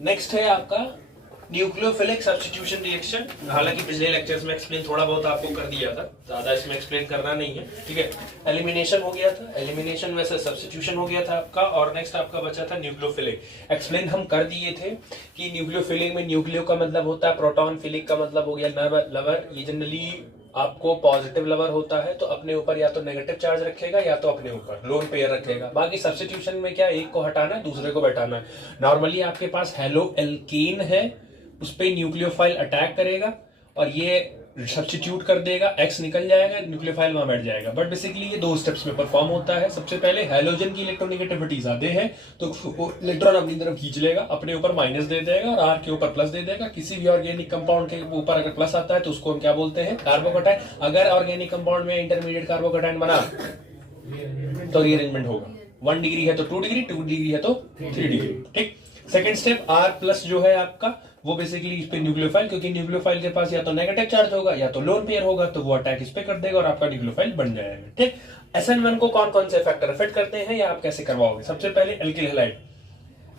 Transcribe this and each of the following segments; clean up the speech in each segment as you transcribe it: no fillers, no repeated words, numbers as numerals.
Next है आपका nucleophilic substitution reaction. हालांकि पिछले लेक्चर्स में एक्सप्लेन थोड़ा बहुत आपको कर दिया था, ज्यादा इसमें एक्सप्लेन करना नहीं है, ठीक है। एलिमिनेशन हो गया था, एलिमिनेशन में से सब्स्टिट्यूशन हो गया था आपका, और नेक्स्ट आपका बचा था न्यूक्लियोफिलिक। एक्सप्लेन हम कर दिए थे कि न्यूक्लियोफिलिक में न्यूक्लियो का मतलब होता है प्रोटॉन, फिलिक का मतलब हो गया लवर। ये जनरली आपको पॉजिटिव लवर होता है तो अपने ऊपर या तो नेगेटिव चार्ज रखेगा या तो अपने ऊपर लोन पेयर रखेगा। बाकी सब्स्टिट्यूशन में क्या, एक को हटाना है दूसरे को बैठाना है। नॉर्मली आपके पास हेलो एल्केन है, उस पर न्यूक्लियोफाइल अटैक करेगा और ये सब्स्टिट्यूट कर देगा, एक्स निकल जाएगा, न्यूक्लियोफाइल वहां बैठ जाएगा। बट बेसिकली ये दो स्टेप्स में परफॉर्म होता है। सबसे पहले हैलोजन की इलेक्ट्रोनेगेटिविटी ज्यादा है तो इलेक्ट्रॉन अपनी तरफ खींच लेगा, अपने ऊपर माइनस दे देगा और आर के ऊपर प्लस दे देगा। किसी भी ऑर्गेनिक कंपाउंड के ऊपर अगर प्लस आता है तो उसको हम क्या बोलते हैं, कार्बोकैटायन। अगर ऑर्गेनिक कंपाउंड में इंटरमीडिएट कार्बोकैटायन बना तो रीअरेंजमेंट होगा। 1 डिग्री है तो 2 डिग्री, 2 डिग्री है तो 3 डिग्री, ठीक। सेकेंड स्टेप आर प्लस जो है आपका, वो बेसिकली इस पे न्यूक्लियोफाइल, क्योंकि न्यूक्लियोफाइल के पास या तो नेगेटिव चार्ज होगा या तो लोन पेयर होगा, तो वो अटैक इस पे कर देगा और आपका न्यूक्लियोफाइल बन जाएगा, ठीक। SN1 को कौन कौन से फैक्टर इफेक्ट करते हैं या आप कैसे करवाओगे? सबसे पहले एल्किल हैलाइड।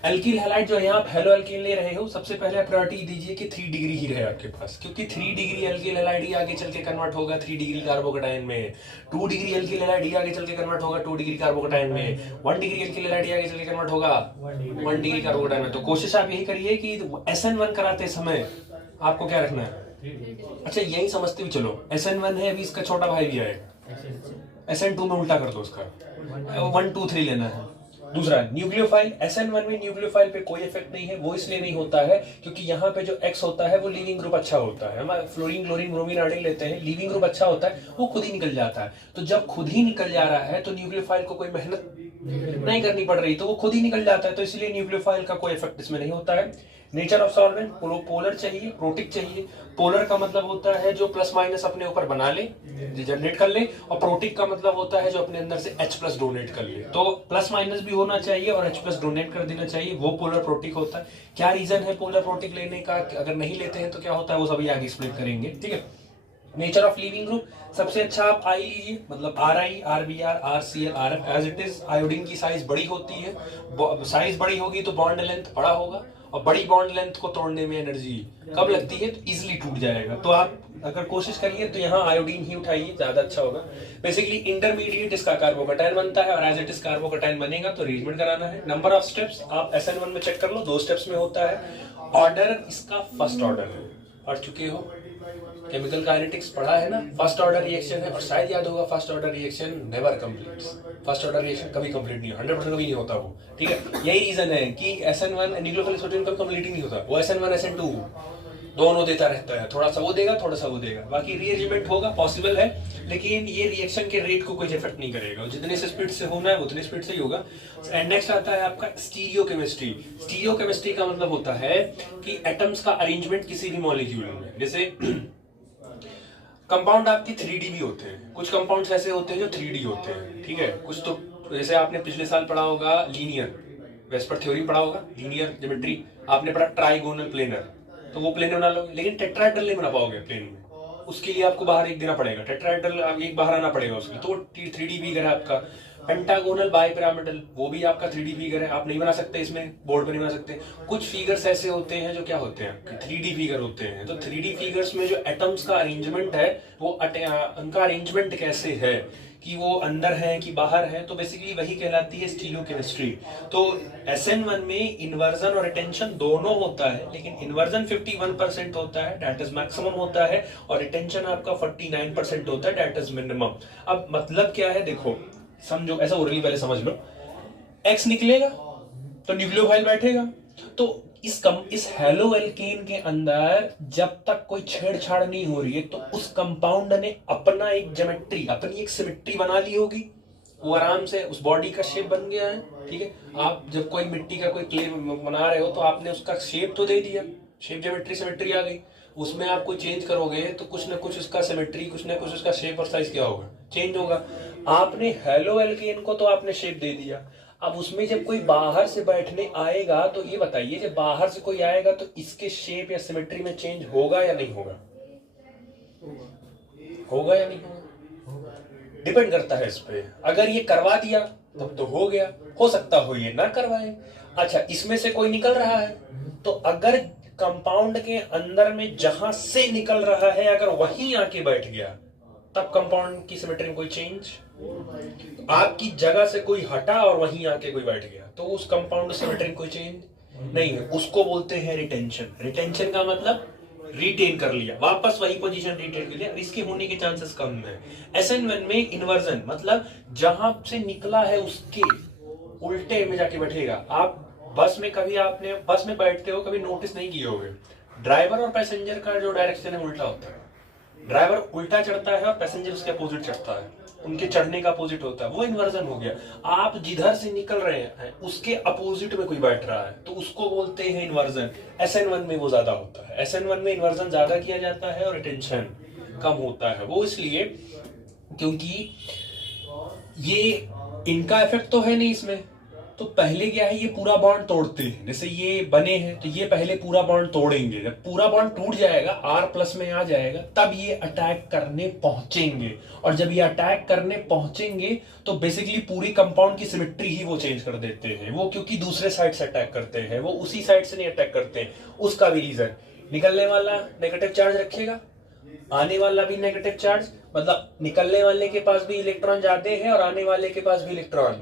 एल्किल हैलाइड जो यहाँ आप हेलो एल्कीन ले रहे हो, सबसे पहले प्रायोरिटी दीजिए कि 3 डिग्री ही रहे आपके पास, क्योंकि 3 डिग्री एल्किल हैलाइड ही आगे चल के कन्वर्ट होगा 3 डिग्री कार्बोकैटायन में। 2 डिग्री एल्किल हैलाइड ही आगे चल के कन्वर्ट होगा 2 डिग्री कार्बोकैटायन में। 1 डिग्री एल्किल हैलाइड ही आगे चल के कन्वर्ट होगा 1 डिग्री कार्बोकैटायन में। तो कोशिश आप यही करिए कि SN1 कराते समय आपको क्या रखना है। अच्छा यही समझते हुए चलो, SN1 है, अभी इसका छोटा भाई भी आएगा, SN2 में उल्टा कर दो उसका, 1 2 3 लेना है। दूसरा न्यूक्लियोफाइल, SN1 में न्यूक्लियोफाइल पे कोई इफेक्ट नहीं है। वो इसलिए नहीं होता है क्योंकि यहाँ पे जो X होता है वो लीविंग ग्रुप अच्छा होता है। हम फ्लोरीन क्लोरीन ब्रोमीन आयोडीन लेते हैं, लीविंग ग्रुप अच्छा होता है, वो खुद ही निकल जाता है। तो जब खुद ही निकल जा रहा है तो न्यूक्लियोफाइल को कोई मेहनत नहीं करनी पड़ रही, तो वो खुद ही निकल जाता है। तो इसलिए न्यूक्लियोफाइल का कोई इफेक्ट इसमें नहीं होता है। नेचर ऑफ सॉल्वेंट, पोलर चाहिए, प्रोटिक चाहिए। पोलर का मतलब होता है जो प्लस माइनस अपने ऊपर बना ले, जनरेट कर ले, और प्रोटिक का मतलब होता है जो अपने अंदर से H प्लस डोनेट कर ले। तो प्लस माइनस भी होना चाहिए और H प्लस डोनेट कर देना चाहिए, वो पोलर प्रोटिक होता है। क्या रीजन है पोलर प्रोटिक लेने का, अगर नहीं लेते हैं तो क्या होता है, वो सभी आगे एक्सप्लेन करेंगे, ठीक है। नेचर ऑफ लीविंग ग्रुप, सबसे अच्छा आप आई लीजिए, मतलब RI, RBr, RCl, RF as it is. Iodine की साइज बड़ी होती है, साइज बड़ी होगी तो बॉन्ड लेंथ बड़ा होगा, और बड़ी बॉन्ड लेंथ को तोड़ने में एनर्जी कब लगती है, तो इजिली टूट जाएगा। तो आप अगर कोशिश करिए तो यहाँ आयोडीन ही उठाइए, ज्यादा अच्छा होगा। बेसिकली इंटरमीडिएट इसका कार्बोकैटायन बनता है और एज इट इज कार्बोकैटायन बनेगा तो रीअरेंजमेंट कराना है। नंबर ऑफ स्टेप्स आप SN1 में चेक कर लो, 2 स्टेप्स में होता है। ऑर्डर इसका फर्स्ट ऑर्डर है, पढ़ चुके हो, केमिकल काइनेटिक्स पढ़ा है ना, फर्स्ट ऑर्डर रिएक्शन है। और शायद याद होगा first order reaction never completes, first order reaction कभी कंप्लीट नहीं होता, 100% कभी नहीं होता वो, ठीक है। यही रीजन है कि SN1 न्यूक्लियोफिलिक सब्स्टिट्यूशन कभी कंप्लीट ही नहीं होता, वो SN1 SN2 दोनों देता रहता है, थोड़ा सा वो देगा थोड़ा सा वो देगा। बाकी रीअरेंजमेंट होगा, पॉसिबल है, लेकिन ये रिएक्शन के रेट को कोई इफेक्ट नहीं करेगा, जितने से स्पीड से होना है उतनी स्पीड से ही होगा। एंड नेक्स्ट आता है आपका स्टीरियोकेमिस्ट्री। स्टीरियोकेमिस्ट्री का मतलब होता है कि एटम्स का अरेंजमेंट किसी भी मॉलिक्यूल में, जैसे कंपाउंड आपकी 3D भी होते हैं, कुछ कंपाउंड्स ऐसे होते हैं जो 3D होते हैं, ठीक है। कुछ तो जैसे आपने पिछले साल पढ़ा होगा लीनियर, वेस्पर थ्योरी पढ़ा होगा, लीनियर ज्योमेट्री आपने पढ़ा, ट्राइगोनल प्लेनर, तो वो प्लेन बना लोगे, लेकिन टेट्राहेड्रल नहीं बना पाओगे प्लेन में, उसके लिए आपको बाहर एक देना पड़ेगा, टेट्राहेड्रल एक बाहर आना पड़ेगा उसके लिए, तो 3D फिगर है आपका। पेंटागोनल बाइपिरामिडल, वो भी आपका 3D फिगर है, आप नहीं बना सकते, इसमें बोर्ड पे नहीं बना सकते। कुछ फिगर्स ऐसे होते हैं जो क्या होते हैं, 3D फिगर होते हैं। तो 3D फिगर्स में जो एटम्स का अरेंजमेंट है, वो उनका अरेंजमेंट कैसे है, कि वो अंदर है कि बाहर है, तो बेसिकली वही कहलाती है स्टीरियोकेमिस्ट्री। तो SN1 में इन्वर्जन और रिटेंशन दोनों होता है, लेकिन इन्वर्जन 51% होता है, दैट इज मैक्सिमम होता है, और रिटेंशन आपका 49% होता है, दैट इज मिनिमम। अब मतलब क्या है, देखो समझो, ऐसा ओरली पहले समझ लो, X निकलेगा तो न्यूक्लियोफाइल बैठेगा। तो इस हेलो एल्केन के अंदर जब तक कोई छेड़छाड़ नहीं हो रही है तो उस कंपाउंड ने अपना एक ज्योमेट्री, अपनी एक सिमेट्री बना ली होगी, वो आराम से उस बॉडी का शेप बन गया है, ठीक है। आप जब कोई मिट्टी का कोई क्ले बना रहे हो तो आपने उसका शेप तो दे दिया, शेप ज्योमेट्री सिमेट्री आ गई, उसमें आप कोई चेंज करोगे तो कुछ ना कुछ उसका सिमेट्री, कुछ ना कुछ उसका शेप और साइज क्या होगा, चेंज होगा। आपने हेलो एल्केन को तो आपने शेप दे दिया, अब उसमें जब कोई बाहर से बैठने आएगा तो ये बताइए, जब बाहर से कोई आएगा तो इसके शेप या सिमेट्री में चेंज होगा या नहीं होगा, होगा या नहीं होगा, डिपेंड करता है इस पे। अगर ये करवा दिया तब तो हो गया, हो सकता हो ये ना करवाए। अच्छा, इसमें से कोई निकल रहा है, तो अगर कंपाउंड के अंदर में जहां से निकल रहा है अगर वहीं आके बैठ गया, तब कंपाउंड की सिमेट्री में कोई चेंज। आपकी जगह से कोई हटा और वहीं आके कोई बैठ गया, तो उस कंपाउंड सिमेट्री में कोई चेंज नहीं है, उसको बोलते हैं रिटेंशन। रिटेंशन का मतलब रिटेन कर लिया, वापस वही पोजीशन रिटेन कर लिया, इसके होने के चांसेस कम है। SN1 में इन्वर्जन मतलब जहां से निकला है उसके उल्टे में जाके बैठेगा। आप बस में कभी आपने बस में बैठते हो, कभी नोटिस नहीं किए होंगे, ड्राइवर और पैसेंजर का जो डायरेक्शन है उल्टा होता है। ड्राइवर उल्टा चढ़ता है और पैसेंजर उसके अपोजिट चढ़ता है, उनके चढ़ने का अपोजिट होता है, वो इन्वर्जन हो गया। आप जिधर से निकल रहे हैं उसके अपोजिट में कोई बैठ रहा है, तो उसको बोलते हैं इन्वर्जन। SN1 में वो ज्यादा होता है, SN1 में इन्वर्जन ज्यादा किया जाता है और रिटेंशन कम होता है। वो इसलिए क्योंकि ये इनका इफेक्ट तो है नहीं इसमें, तो पहले क्या है, ये पूरा बॉन्ड तोड़ते हैं। जैसे ये बने हैं तो ये पहले पूरा बॉन्ड तोड़ेंगे, जब पूरा बॉन्ड टूट जाएगा, R+ में आ जाएगा, तब ये अटैक करने पहुंचेंगे। और जब ये अटैक करने पहुंचेंगे तो बेसिकली पूरी कंपाउंड की सिमेट्री ही वो चेंज कर देते हैं। वो क्योंकि दूसरे साइड से अटैक करते हैं, वो उसी साइड से नहीं अटैक करते हैं। उसका भी रीजन, निकलने वाला नेगेटिव चार्ज रखेगा, आने वाला भी नेगेटिव चार्ज, मतलब निकलने वाले के पास भी इलेक्ट्रॉन जाते हैं और आने वाले के पास भी इलेक्ट्रॉन।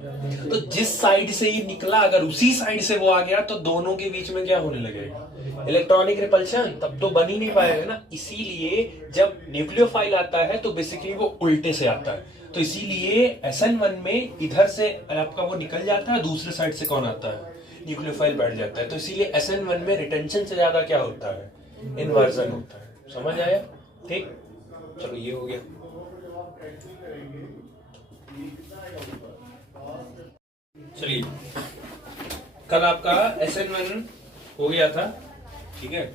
तो जिस साइड से ये निकला अगर उसी साइड से वो आ गया तो दोनों के बीच में क्या होने लगेगा, इलेक्ट्रॉनिक रिपल्शन, तब तो बन ही नहीं पाएगा ना। इसीलिए जब न्यूक्लियोफाइल आता है तो बेसिकली वो उल्टे से आता है। तो इसीलिए SN1 में इधर से आपका वो निकल जाता है, दूसरे साइड से कौन आता है, न्यूक्लियोफाइल बैठ जाता है। तो इसीलिए SN1 में रिटेंशन से ज्यादा क्या होता है, इन्वर्जन होता है। समझ आया? ठीक, चलो ये हो गया। चलिए, कल आपका SN1 हो गया था, ठीक है।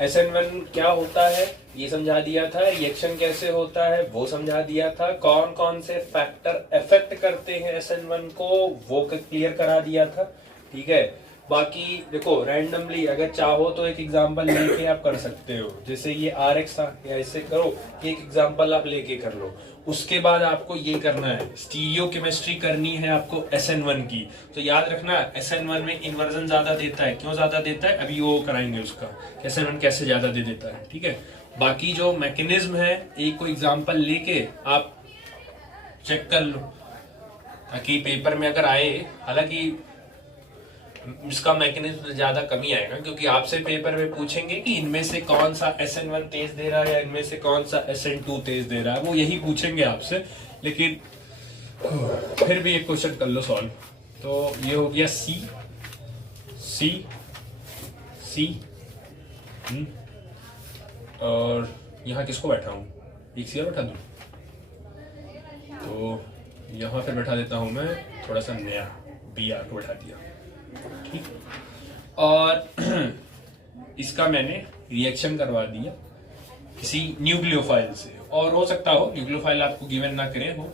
SN1 क्या होता है ये समझा दिया था, रिएक्शन कैसे होता है वो समझा दिया था, कौन कौन से फैक्टर इफेक्ट करते हैं SN1 को वो क्लियर करा दिया था, ठीक है। बाकी देखो रैंडमली अगर चाहो तो एक एग्जांपल लेके आप कर सकते हो, जैसे ये RX था, या इससे करो, एक एग्जांपल आप लेके कर लो। उसके बाद आपको ये करना है, स्टीरियो केमिस्ट्री करनी है आपको SN1 की। तो याद रखना SN1 में इन्वर्जन ज्यादा देता है, क्यों ज्यादा देता है अभी वो कराएंगे उसका, SN1 कैसे ज्यादा दे देता है, ठीक है। बाकी जो मैकेनिज्म है एक को एग्जांपल लेके आप चेक कर लो, ताकि पेपर में अगर आए, हालांकि इसका मैकेनिज्म ज्यादा कमी आएगा क्योंकि आपसे पेपर में पूछेंगे कि इनमें से कौन सा SN1 तेज दे रहा है या इनमें से कौन सा SN2 तेज दे रहा है, वो यही पूछेंगे आपसे। लेकिन फिर भी एक क्वेश्चन कर लो सॉल्व। तो ये हो गया C C C और यहाँ किसको बैठा हूँ, एक सी बैठा दूँ, तो यहाँ पे बैठा देता हूँ मैं थोड़ा सा नया BR को बैठा दिया, ठीक। और इसका मैंने रिएक्शन करवा दिया किसी न्यूक्लियोफाइल से, और हो सकता हो न्यूक्लियोफाइल आपको गिवन ना करे हो,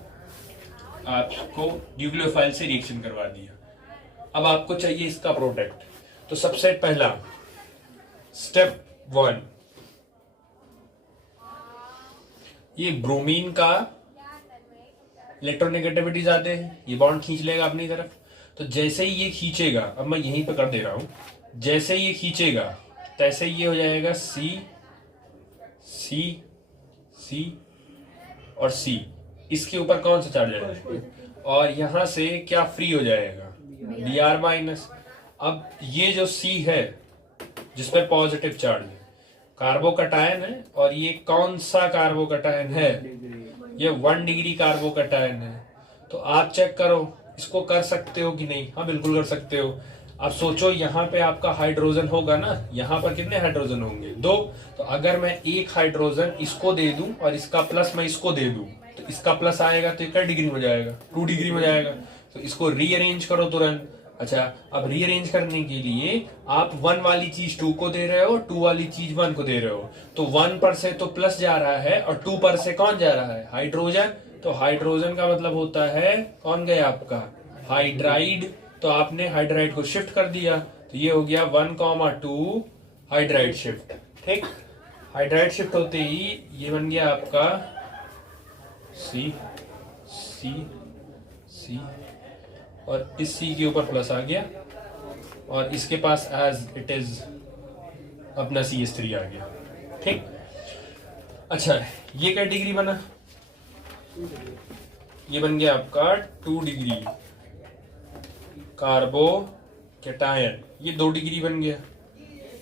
आपको न्यूक्लियोफाइल से रिएक्शन करवा दिया। अब आपको चाहिए इसका प्रोडक्ट। तो सबसे पहला स्टेप 1, ये ब्रोमीन का इलेक्ट्रोनेगेटिविटी ज्यादा है, ये बॉन्ड खींच लेगा अपनी तरफ। तो जैसे ही ये खींचेगा, अब मैं यहीं पे कर दे रहा हूं, जैसे ही ये खींचेगा तैसे ये हो जाएगा C C C और C, इसके ऊपर कौन सा चार्ज आएगा, और यहां से क्या फ्री हो जाएगा Br-। अब ये जो C है जिसपे पॉजिटिव चार्ज है, कार्बोकटायन है, और ये कौन सा कार्बोकटायन है, ये 1 डिग्री कार्बोकटायन है। तो आप चेक करो इसको कर सकते हो कि नहीं, हाँ बिल्कुल कर सकते हो। अब सोचो यहाँ पे आपका हाइड्रोजन होगा ना, यहाँ पर कितने हाइड्रोजन होंगे, 2। तो अगर मैं एक हाइड्रोजन इसको दे दूं और इसका प्लस मैं इसको दे दूं, तो इसका प्लस आएगा तो क्या डिग्री में जाएगा, 2 डिग्री में जाएगा। तो इसको रीअरेंज करो तुरंत। अच्छा, अब रीअरेंज करने के लिए आप 1 वाली चीज 2 को दे रहे हो, 2 वाली चीज 1 को दे रहे हो, तो 1 पर से तो प्लस जा रहा है और 2 पर से कौन जा रहा है, हाइड्रोजन। तो हाइड्रोजन का मतलब होता है कौन गया आपका, हाइड्राइड। तो आपने हाइड्राइड को शिफ्ट कर दिया, तो ये हो गया 1,2 हाइड्राइड शिफ्ट, ठीक। हाइड्राइड शिफ्ट होते ही ये बन गया आपका C C C, और इस C के ऊपर प्लस आ गया, और इसके पास एज इट इज अपना CH3 आ गया। ठीक, अच्छा ये क्या डिग्री बना, ये बन गया आपका 2 डिग्री कार्बो कैटायन, ये 2 डिग्री बन गया।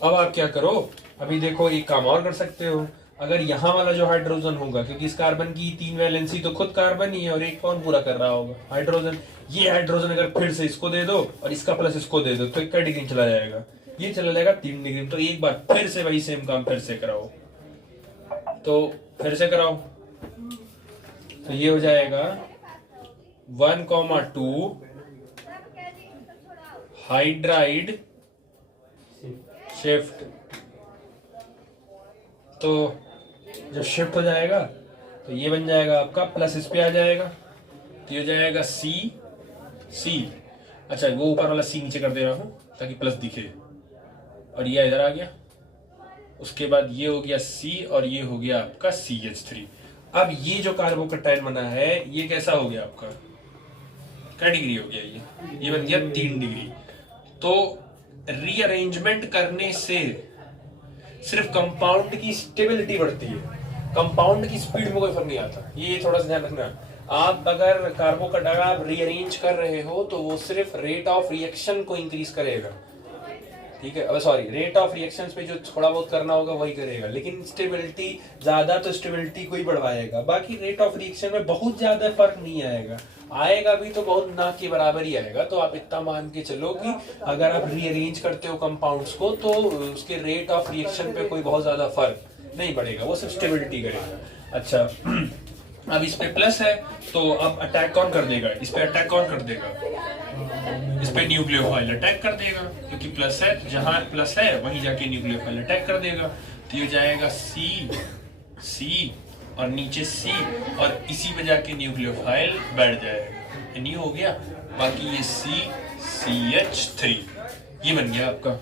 अब आप क्या करो, अभी देखो एक काम और कर सकते हो, अगर यहाँ वाला जो हाइड्रोजन होगा, क्योंकि इस कार्बन की 3 वैलेंसी तो खुद कार्बन ही है और एक कौन पूरा कर रहा होगा, हाइड्रोजन। ये हाइड्रोजन अगर फिर से इसको दे दो और इसका प्लस इसको दे दो तो एक डिग्री चला जाएगा, ये चला जाएगा 3 डिग्री। तो एक बार फिर से वही सेम काम फिर से कराओ, तो फिर से कराओ, तो ये हो जाएगा 1,2 हाइड्राइड शिफ्ट। तो जब शिफ्ट हो जाएगा तो ये बन जाएगा आपका प्लस, इस पे आ जाएगा तो ये हो जाएगा C। अच्छा वो ऊपर वाला C नीचे कर दे रहा हूं ताकि प्लस दिखे, और ये इधर आ गया। उसके बाद ये हो गया C और ये हो गया आपका CH3। अब ये जो कार्बोकैटायन बना है ये कैसा हो गया आपका, क्या डिग्री हो गया, ये बन गया 3 डिग्री। तो रीअरेंजमेंट करने से सिर्फ कंपाउंड की स्टेबिलिटी बढ़ती है, कंपाउंड की स्पीड में कोई फर्क नहीं आता, ये थोड़ा सा ध्यान रखना। आप अगर कार्बोकैटायन आप रीअरेंज कर रहे हो तो वो सिर्फ रेट ऑफ रिएक्शन को इंक्रीज करेगा, ठीक है, अब सॉरी रेट ऑफ रिएक्शंस पे जो थोड़ा बहुत करना होगा वही करेगा, लेकिन स्टेबिलिटी ज्यादा तो स्टेबिलिटी को ही बढ़वाएगा, बाकी रेट ऑफ रिएक्शन में बहुत ज्यादा फर्क नहीं आएगा, आएगा भी तो बहुत ना के बराबर ही आएगा। तो आप इतना मान के चलो कि अगर आप रीअरेंज करते हो कंपाउंड्स को तो उसके रेट ऑफ रिएक्शन पे कोई बहुत ज्यादा फर्क नहीं पड़ेगा, वो सिर्फ स्टेबिलिटी करेगा। अच्छा अब इस पे प्लस है तो अब अटैक कौन कर देगा, इस पे अटैक कौन कर देगा, इस पे न्यूक्लियोफाइल अटैक कर देगा, क्योंकि प्लस है, जहां प्लस है वहीं जाके न्यूक्लियोफाइल अटैक कर देगा। तो ये जाएगा C और नीचे C और इसी पे जाके न्यूक्लियोफाइल बैठ जाएगा, ये हो गया। बाकी ये CH3 ये बन गया आपका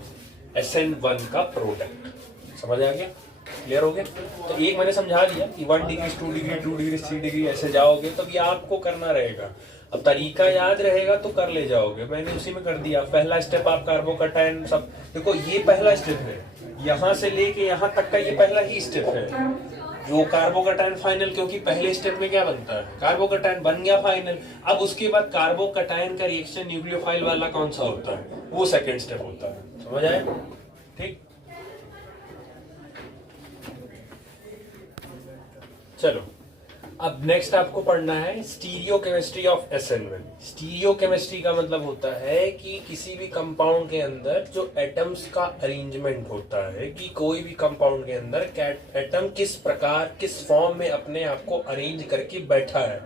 SN1 का प्रोडक्ट। समझ आ गया, क्लियर हो गया? तो एक मैंने समझा दिया कि 1 डिग्री 2 डिग्री 2 डिग्री 3 डिग्री ऐसे जाओगे, तब ये आपको करना रहेगा। अब तरीका याद रहेगा तो कर ले जाओगे, मैंने उसी में कर दिया। पहला स्टेप आप कार्बोकैटायन सब देखो, ये पहला स्टेप है, यहाँ से लेके यहाँ तक का ये पहला ही स्टेप है जो कार्बोकैटायन फाइनल, क्योंकि पहले स्टेप में क्या बनता है, कार्बोकैटायन बन गया फाइनल। अब उसके बाद कार्बोकैटायन का रिएक्शन न्यूक्लियोफाइल वाला कौन सा होता है, वो सेकेंड स्टेप होता है। समझ आए? ठीक, चलो अब नेक्स्ट आपको पढ़ना है स्टीरियोकेमिस्ट्री ऑफ SN1। स्टीरियोकेमिस्ट्री का मतलब होता है कि किसी भी कंपाउंड के अंदर जो एटम्स का अरेंजमेंट होता है, कि कोई भी कंपाउंड के अंदर एटम किस प्रकार किस फॉर्म में अपने आप को अरेंज करके बैठा है,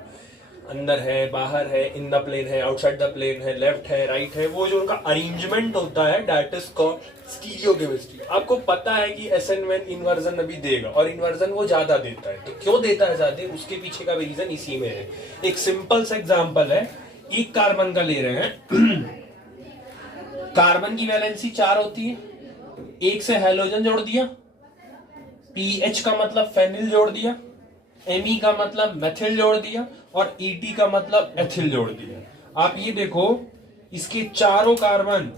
अंदर है बाहर है, इन द प्लेन है आउटसाइड द प्लेन है, लेफ्ट है राइट है, वो जो उनका अरेंजमेंट होता है दैट इज कॉल्ड स्टीरियोकेमिस्ट्री। आपको पता है कि SN1 इन्वर्जन अभी देगा और इन्वर्जन वो ज्यादा देता है, तो क्यों देता है ज्यादा, उसके पीछे का भी रीजन इसी में है। एक सिंपल सा एग्जांपल है, एक कार्बन का ले रहे हैं कार्बन की वैलेंसी 4 होती है, एक से हेलोजन जोड़ दिया, PH का मतलब फेनिल जोड़ दिया, Me का मतलब मेथिल जोड़ दिया और Et का मतलब एथिल जोड़ दिया। आप ये देखो इसके चारों कार्बन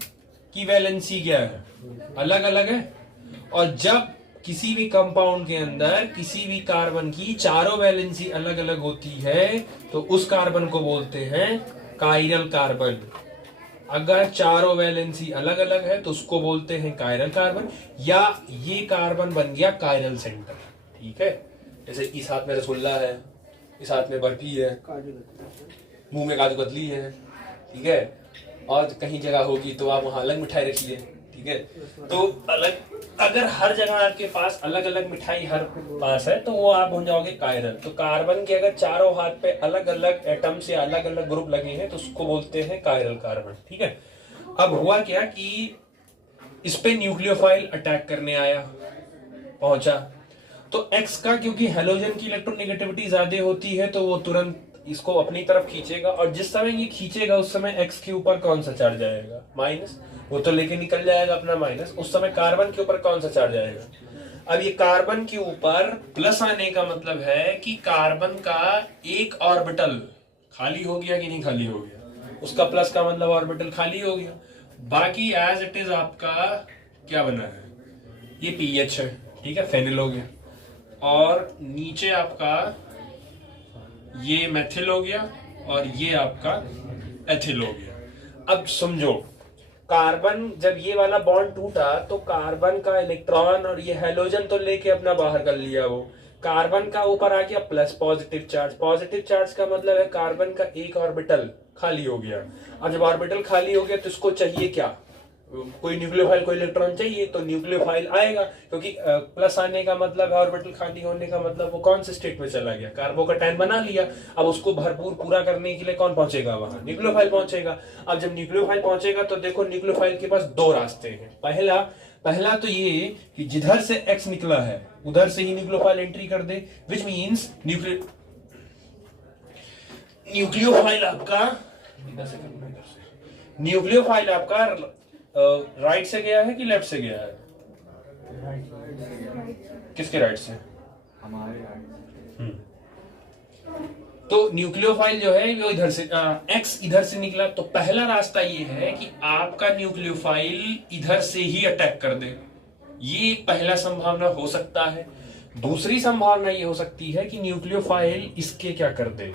की वैलेंसी क्या है, अलग अलग है, और जब किसी भी कंपाउंड के अंदर किसी भी कार्बन की चारों वैलेंसी अलग अलग होती है तो उस कार्बन को बोलते हैं कायरल कार्बन। अगर चारों वैलेंसी अलग अलग है तो उसको बोलते हैं कायरल कार्बन, या ये कार्बन बन गया कायरल सेंटर। ठीक है, जैसे इस हाथ में रसगुल्ला है, इस हाथ में बर्फी है, मुंह में काजू कतली है, ठीक है, और कहीं जगह होगी तो आप वहां अलग मिठाई रखिए। ठीक है, तो अलग अगर हर जगह आपके पास अलग अलग मिठाई हर पास है तो वो आप हो जाओगे कायरल। तो कार्बन के अगर चारों हाथ पे अलग अलग एटम्स या अलग अलग ग्रुप लगे हैं तो उसको बोलते हैं कायरल कार्बन। ठीक है, अब हुआ क्या कि इस पे न्यूक्लियोफाइल अटैक करने आया, पहुंचा, तो X का क्योंकि हेलोजन की इलेक्ट्रोनेगेटिविटी ज्यादा होती है तो वो तुरंत इसको अपनी तरफ खींचेगा, और जिस समय ये खींचेगा उस समय X के ऊपर कौन सा चार्ज आएगा, माइनस, वो तो लेके निकल जाएगा अपना माइनस, उस समय कार्बन के ऊपर कौन सा चार्ज आएगा। अब ये कार्बन के ऊपर प्लस आने का मतलब है कि कार्बन का एक ऑर्बिटल खाली हो गया कि नहीं खाली हो गया, उसका प्लस का मतलब ऑर्बिटल खाली हो गया, बाकी एज इट इज आपका क्या बना है, ये पीएच है, ठीक है, फेनिल हो गया, और नीचे आपका ये मेथिल हो गया और ये आपका एथिल हो गया। अब समझो, कार्बन जब ये वाला बॉन्ड टूटा तो कार्बन का इलेक्ट्रॉन और ये हेलोजन तो लेके अपना बाहर कर लिया, वो कार्बन का ऊपर आ गया plus positive charge. Positive charge का मतलब है कार्बन का एक ऑर्बिटल खाली हो गया। अब जब ऑर्बिटल खाली हो गया तो इसको चाहिए क्या, कोई न्यूक्लियोफाइल, कोई इलेक्ट्रॉन चाहिए, तो न्यूक्लियोफाइल आएगा, क्योंकि प्लस आने का मतलब है ऑर्बिटल खाली होने का मतलब वो कौन से स्टेट में चला गया, कार्बोकैटायन बना लिया। अब उसको भरपूर पूरा करने के लिए कौन पहुंचेगा वहां, न्यूक्लियोफाइल पहुंचेगा। अब जब न्यूक्लियोफाइल पहुंचेगा तो देखो न्यूक्लियोफाइल के पास दो रास्ते हैं। पहला तो ये कि जिधर से एक्स निकला है उधर से ही न्यूक्लियोफाइल एंट्री कर दे, विच मीन्स न्यूक्लियोफाइल आपका राइट से गया है कि लेफ्ट से गया है, किसके राइट से, हमारे राइट। तो न्यूक्लियोफाइल जो है वो इधर से, एक्स इधर से निकला, तो पहला रास्ता ये है कि आपका न्यूक्लियोफाइल इधर से ही अटैक कर दे, ये एक पहला संभावना हो सकता है। दूसरी संभावना ये हो सकती है कि न्यूक्लियोफाइल इसके क्या कर दे,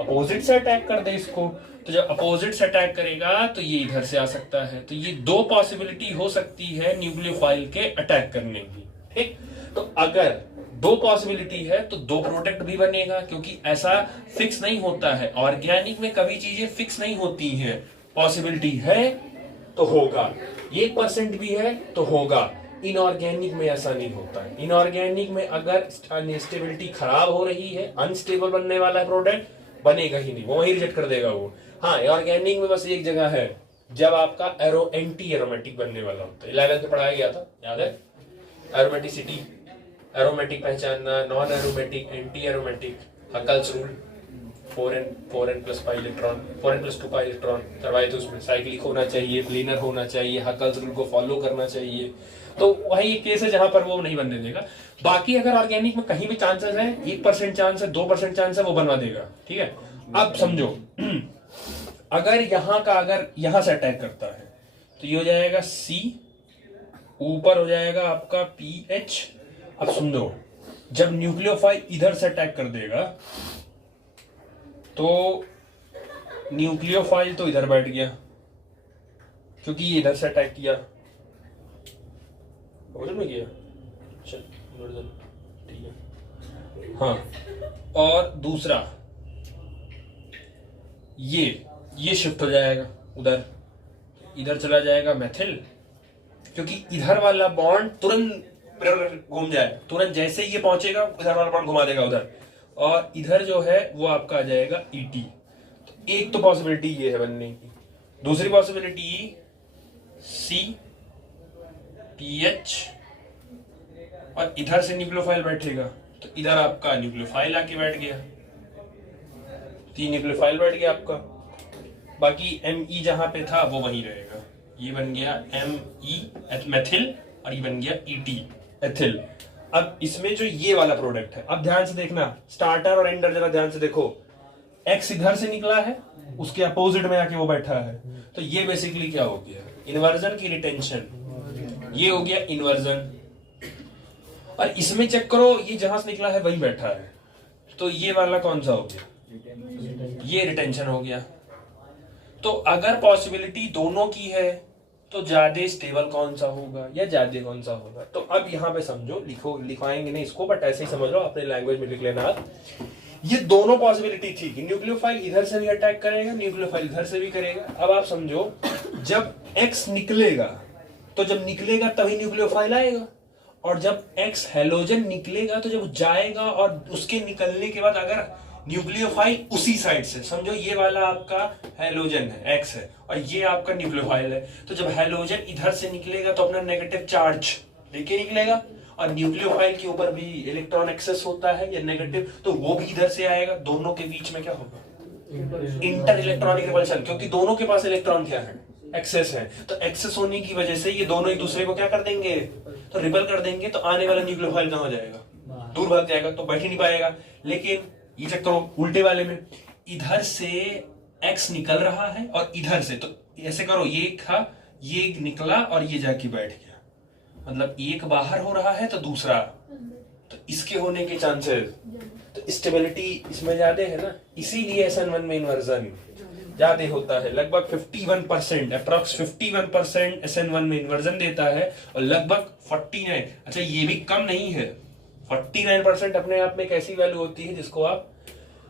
अपोजिट से अटैक कर दे इसको। तो जब अपोजिट से अटैक करेगा तो ये इधर से आ सकता है। तो ये दो पॉसिबिलिटी हो सकती है न्यूक्लियोफाइल के अटैक करने की, ठीक। तो अगर दो पॉसिबिलिटी है तो दो प्रोडक्ट भी बनेगा, क्योंकि ऐसा फिक्स नहीं होता है, ऑर्गेनिक में कभी चीजें फिक्स नहीं होती हैं। पॉसिबिलिटी है तो होगा, 1% भी है तो होगा। इनऑर्गेनिक में ऐसा नहीं होता है। इनऑर्गेनिक में अगर स्टेबिलिटी खराब हो रही है, अनस्टेबल बनने वाला प्रोडक्ट बनेगा ही नहीं, वो वही रिजेक्ट कर देगा वो। हाँ, ऑर्गेनिक में बस एक जगह है, जब आपका एंटी एरोमेटिक बनने वाला होता है। 11th में पढ़ाया गया था, याद है, एरोमेटिसिटी, एरोमेटिक पहचानना, non aromatic, anti aromatic, Huckel's rule, 4n + 5 electron, 4n + 2 pi electron करवाए थे, उसमें साइक्लिक होना चाहिए, प्लेनर होना चाहिए, हकल्स रूल को फॉलो करना चाहिए। तो वही केस है जहां पर वो नहीं बनने देगा। बाकी अगर ऑर्गेनिक में कहीं भी चांसेस है, 1% चांस है, 2% चांस है, वो बनवा देगा, ठीक है। अब समझो, अगर यहां से अटैक करता है तो ये हो जाएगा C, ऊपर हो जाएगा आपका PH। अब समझो, जब न्यूक्लियोफाइल इधर से अटैक कर देगा तो न्यूक्लियोफाइल तो इधर बैठ गया, क्योंकि ये इधर से अटैक किया, में किया, चल ठीक है। हाँ, और दूसरा ये शिफ्ट हो जाएगा उधर, इधर चला जाएगा मेथिल, क्योंकि इधर वाला बॉन्ड तुरंत घूम जाए, तुरंत जैसे ही ये पहुंचेगा इधर वाला बॉन्ड घुमा देगा उधर, और इधर जो है वो आपका आ जाएगा ET। तो एक तो पॉसिबिलिटी ये है बनने की। दूसरी पॉसिबिलिटी C, PH, और इधर से न्यूक्लियोफाइल बैठेगा, तो इधर आपका न्यूक्लियोफाइल आके बैठ गया, 3 न्यूक्लियोफाइल बैठ गया आपका। बाकी Me जहां पे था वो वहीं रहेगा, ये बन गया Me मेथिल, और ये बन गया ET एथिल। अब इसमें जो ये वाला प्रोडक्ट है, अब ध्यान से देखना, स्टार्टर और एंडर जरा ध्यान से देखो, X इधर से निकला है, उसके अपोजिट में आके वो बैठा है, तो ये बेसिकली क्या हो गया, इन्वर्जन की रिटेंशन, ये हो गया इन्वर्जन। और इसमें चेक करो, ये जहां से निकला है वही बैठा है, तो ये वाला कौन सा हो गया, ये रिटेंशन हो गया। तो अगर पॉसिबिलिटी दोनों की है तो ज्यादा स्टेबल कौन सा होगा या ज्यादा कौन सा होगा। तो अब यहाँ पे समझो, लिखवाएंगे नहीं इसको, बट ऐसे ही समझ लो, अपने लैंग्वेज में लिख लेना आप। ये दोनों पॉसिबिलिटी थी कि न्यूक्लियोफाइल इधर से भी अटैक करेगा, न्यूक्लियोफाइल इधर से भी करेगा। अब आप समझो, जब X निकलेगा तो जब निकलेगा तभी न्यूक्लियोफाइल आएगा, और जब X हेलोजन निकलेगा तो जब जाएगा, और उसके निकलने के बाद अगर न्यूक्लियोफाइल उसी साइड से, समझो ये वाला आपका हेलोजन है, X है, और ये आपका न्यूक्लियोफाइल है, तो जब हेलोजन इधर से निकलेगा तो अपना नेगेटिव चार्ज लेके निकलेगा, और न्यूक्लियोफाइल के ऊपर भी इलेक्ट्रॉन एक्सेस होता है या नेगेटिव, तो वो भी इधर से आएगा। दोनों के बीच में क्या होगा, इंटर इलेक्ट्रॉनिक रिपल्शन, क्योंकि दोनों के पास इलेक्ट्रॉन क्या है, एक्सेस है। तो एक्सेस होने की वजह से ये दोनों एक दूसरे को क्या कर देंगे, तो रिपल कर देंगे, तो आने वाला न्यूक्लियोफाइल कहां हो जाएगा, दूर भाग जाएगा, तो बैठ ही नहीं पाएगा। लेकिन ये चेक करो उल्टे वाले में, इधर से X निकल रहा है और इधर से, तो ऐसे करो, ये था ये निकला और ये जाके बैठ गया, मतलब एक बाहर हो रहा है तो दूसरा, तो इसके होने के चांसेस, तो स्टेबिलिटी इसमें ज्यादा है ना, इसीलिए SN1 में इन्वर्जन ज्यादा होता है। लगभग 51%, अप्रॉक्स 51% SN1 में इन्वर्जन देता है, और लगभग 49, अच्छा ये भी कम नहीं है, 49% अपने आप में एक ऐसी वैल्यू होती है जिसको आप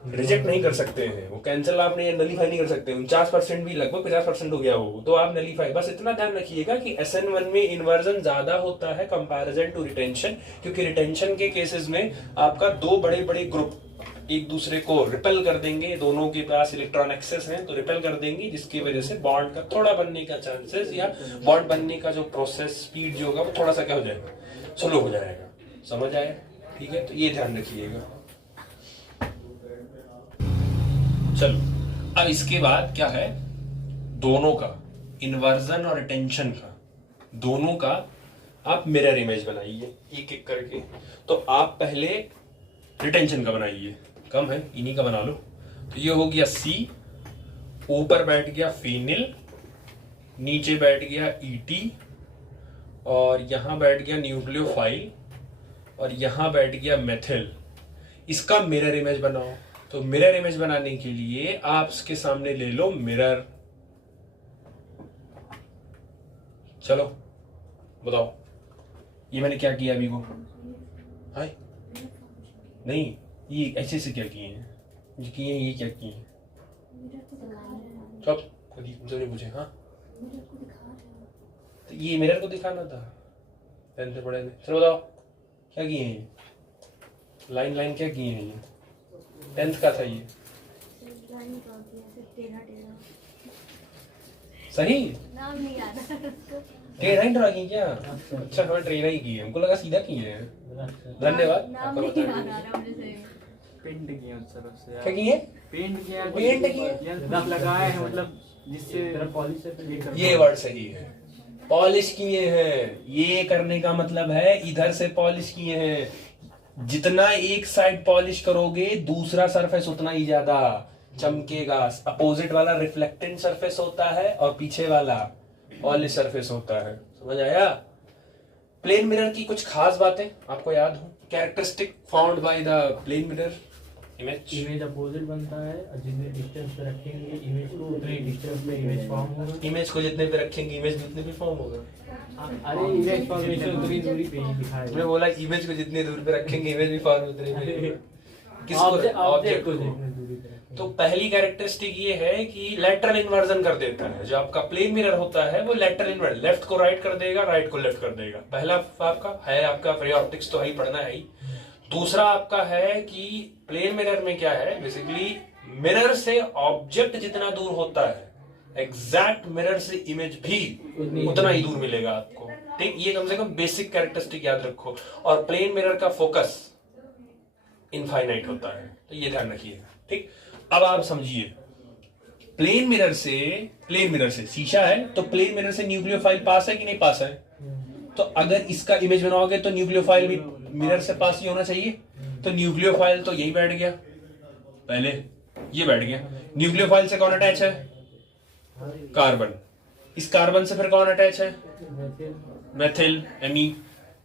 रिजेक्ट नहीं कर सकते हैं, वो कैंसिल आप नलीफाई नहीं कर सकते। 49% भी लगभग 50% हो गया हो तो आप नलीफाई। बस इतना ध्यान रखिएगा कि SN1 में इन्वर्जन ज्यादा होता है कंपैरिजन टू रिटेंशन, क्योंकि रिटेंशन के केसेस में आपका दो बड़े बड़े ग्रुप एक दूसरे को रिपेल कर देंगे, दोनों के पास इलेक्ट्रॉन एक्सेस हैं तो रिपेल कर देंगे, जिसकी वजह से बॉन्ड का थोड़ा बनने का चांसेस या बॉन्ड बनने का जो प्रोसेस स्पीड जो होगा वो थोड़ा सा क्या हो जाएगा, स्लो हो जाएगा। समझ आया? ठीक है, तो ये ध्यान रखिएगा। चलो अब इसके बाद क्या है, दोनों का इन्वर्जन और रिटेंशन का दोनों का आप मिरर इमेज बनाइए एक एक करके। तो आप पहले रिटेंशन का बनाइए, कम है इन्हीं का बना लो। तो ये हो गया C, ऊपर बैठ गया फिनिल, नीचे बैठ गया ET, और यहां बैठ गया न्यूक्लियोफाइल, और यहां बैठ गया मेथिल। इसका मिरर इमेज बनाओ। तो मिरर इमेज बनाने के लिए आप इसके सामने ले लो मिरर। चलो बताओ ये मैंने क्या किया अभी को, हाय नहीं ये ऐसे से क्या किए हैं, ये किए हैं, ये क्या किए हैं, चुप खुद नहीं पूछे। हाँ तो ये मिरर को दिखाना था, पेन से पढ़े। चलो बताओ क्या किए हैं, लाइन लाइन क्या किए हैं, ये 10th का था ये, सही नाम नहीं याद टेढ़ा ही ड्रा की क्या? अच्छा हमें टेढ़ा ही की है, हमको लगा सीधा किए हैं। धन्यवाद नाम आपका नहीं बताने याद के आ लिए। रहा मुझे सही। पेंट किया उस तरफ से क्या किए? पेंट किया पेंट किए? रफ लगाया है, मतलब जिससे पॉलिश है। ये वर्ड सही है, पॉलिश किए हैं। ये करने का मतलब है इधर से पॉलिश किए हैं, जितना एक साइड पॉलिश करोगे दूसरा सरफेस उतना ही ज्यादा चमकेगा। अपोजिट वाला रिफ्लेक्टेंट सरफेस होता है और पीछे वाला पॉलिश सरफेस होता है। समझ आया? प्लेन मिरर की कुछ खास बातें आपको याद हो? Characteristic found by the plane mirror image opposite बनता है, और जितने डिस्टेंस पे रखेंगे इमेज को उतने डिस्टेंस पे इमेज फॉर्म होगा। इमेज को जितने पे रखेंगे इमेज भी उतने पे फॉर्म होगा। अरे इमेज फॉर्मेशन उतनी दूरी पे ही दिखाएगा। मैं बोला इमेज को जितने दूर पे रखेंगे इमेज भी फॉर्म उतने पे। ऑब्जेक्ट को जितनी दूरी पे। तो पहली कैरेक्टरिस्टिक ये है कि लैटरल इन्वर्जन कर देता है। जो आपका प्लेन मिरर होता है वो लैटरल इन्वर्जन, लेफ्ट को राइट कर देगा, राइट को लेफ्ट कर देगा। पहला आपका है, आपका रे ऑप्टिक्स तो है ही, पढ़ना है ही। दूसरा आपका है कि प्लेन मिरर में क्या है, बेसिकली मिरर से ऑब्जेक्ट जितना दूर होता है एग्जैक्ट मिरर से इमेज भी उतना ही दूर मिलेगा आपको। ठीक, ये कम से कम बेसिक कैरेक्टरिस्टिक याद रखो। और प्लेन मिरर का फोकस इनफाइनाइट होता है, तो ये ध्यान रखिएगा। ठीक, अब आप समझिए, प्लेन मिरर से शीशा है तो प्लेन मिरर से न्यूक्लियोफाइल पास है कि नहीं पास है? तो अगर इसका इमेज बनाओगे तो न्यूक्लियोफाइल भी मिरर से पास ही होना चाहिए। तो न्यूक्लियोफाइल तो यही बैठ गया, पहले ये बैठ गया। न्यूक्लियोफाइल से कौन अटैच है? कार्बन। इस कार्बन से फिर कौन अटैच है? मेथिल, एमी।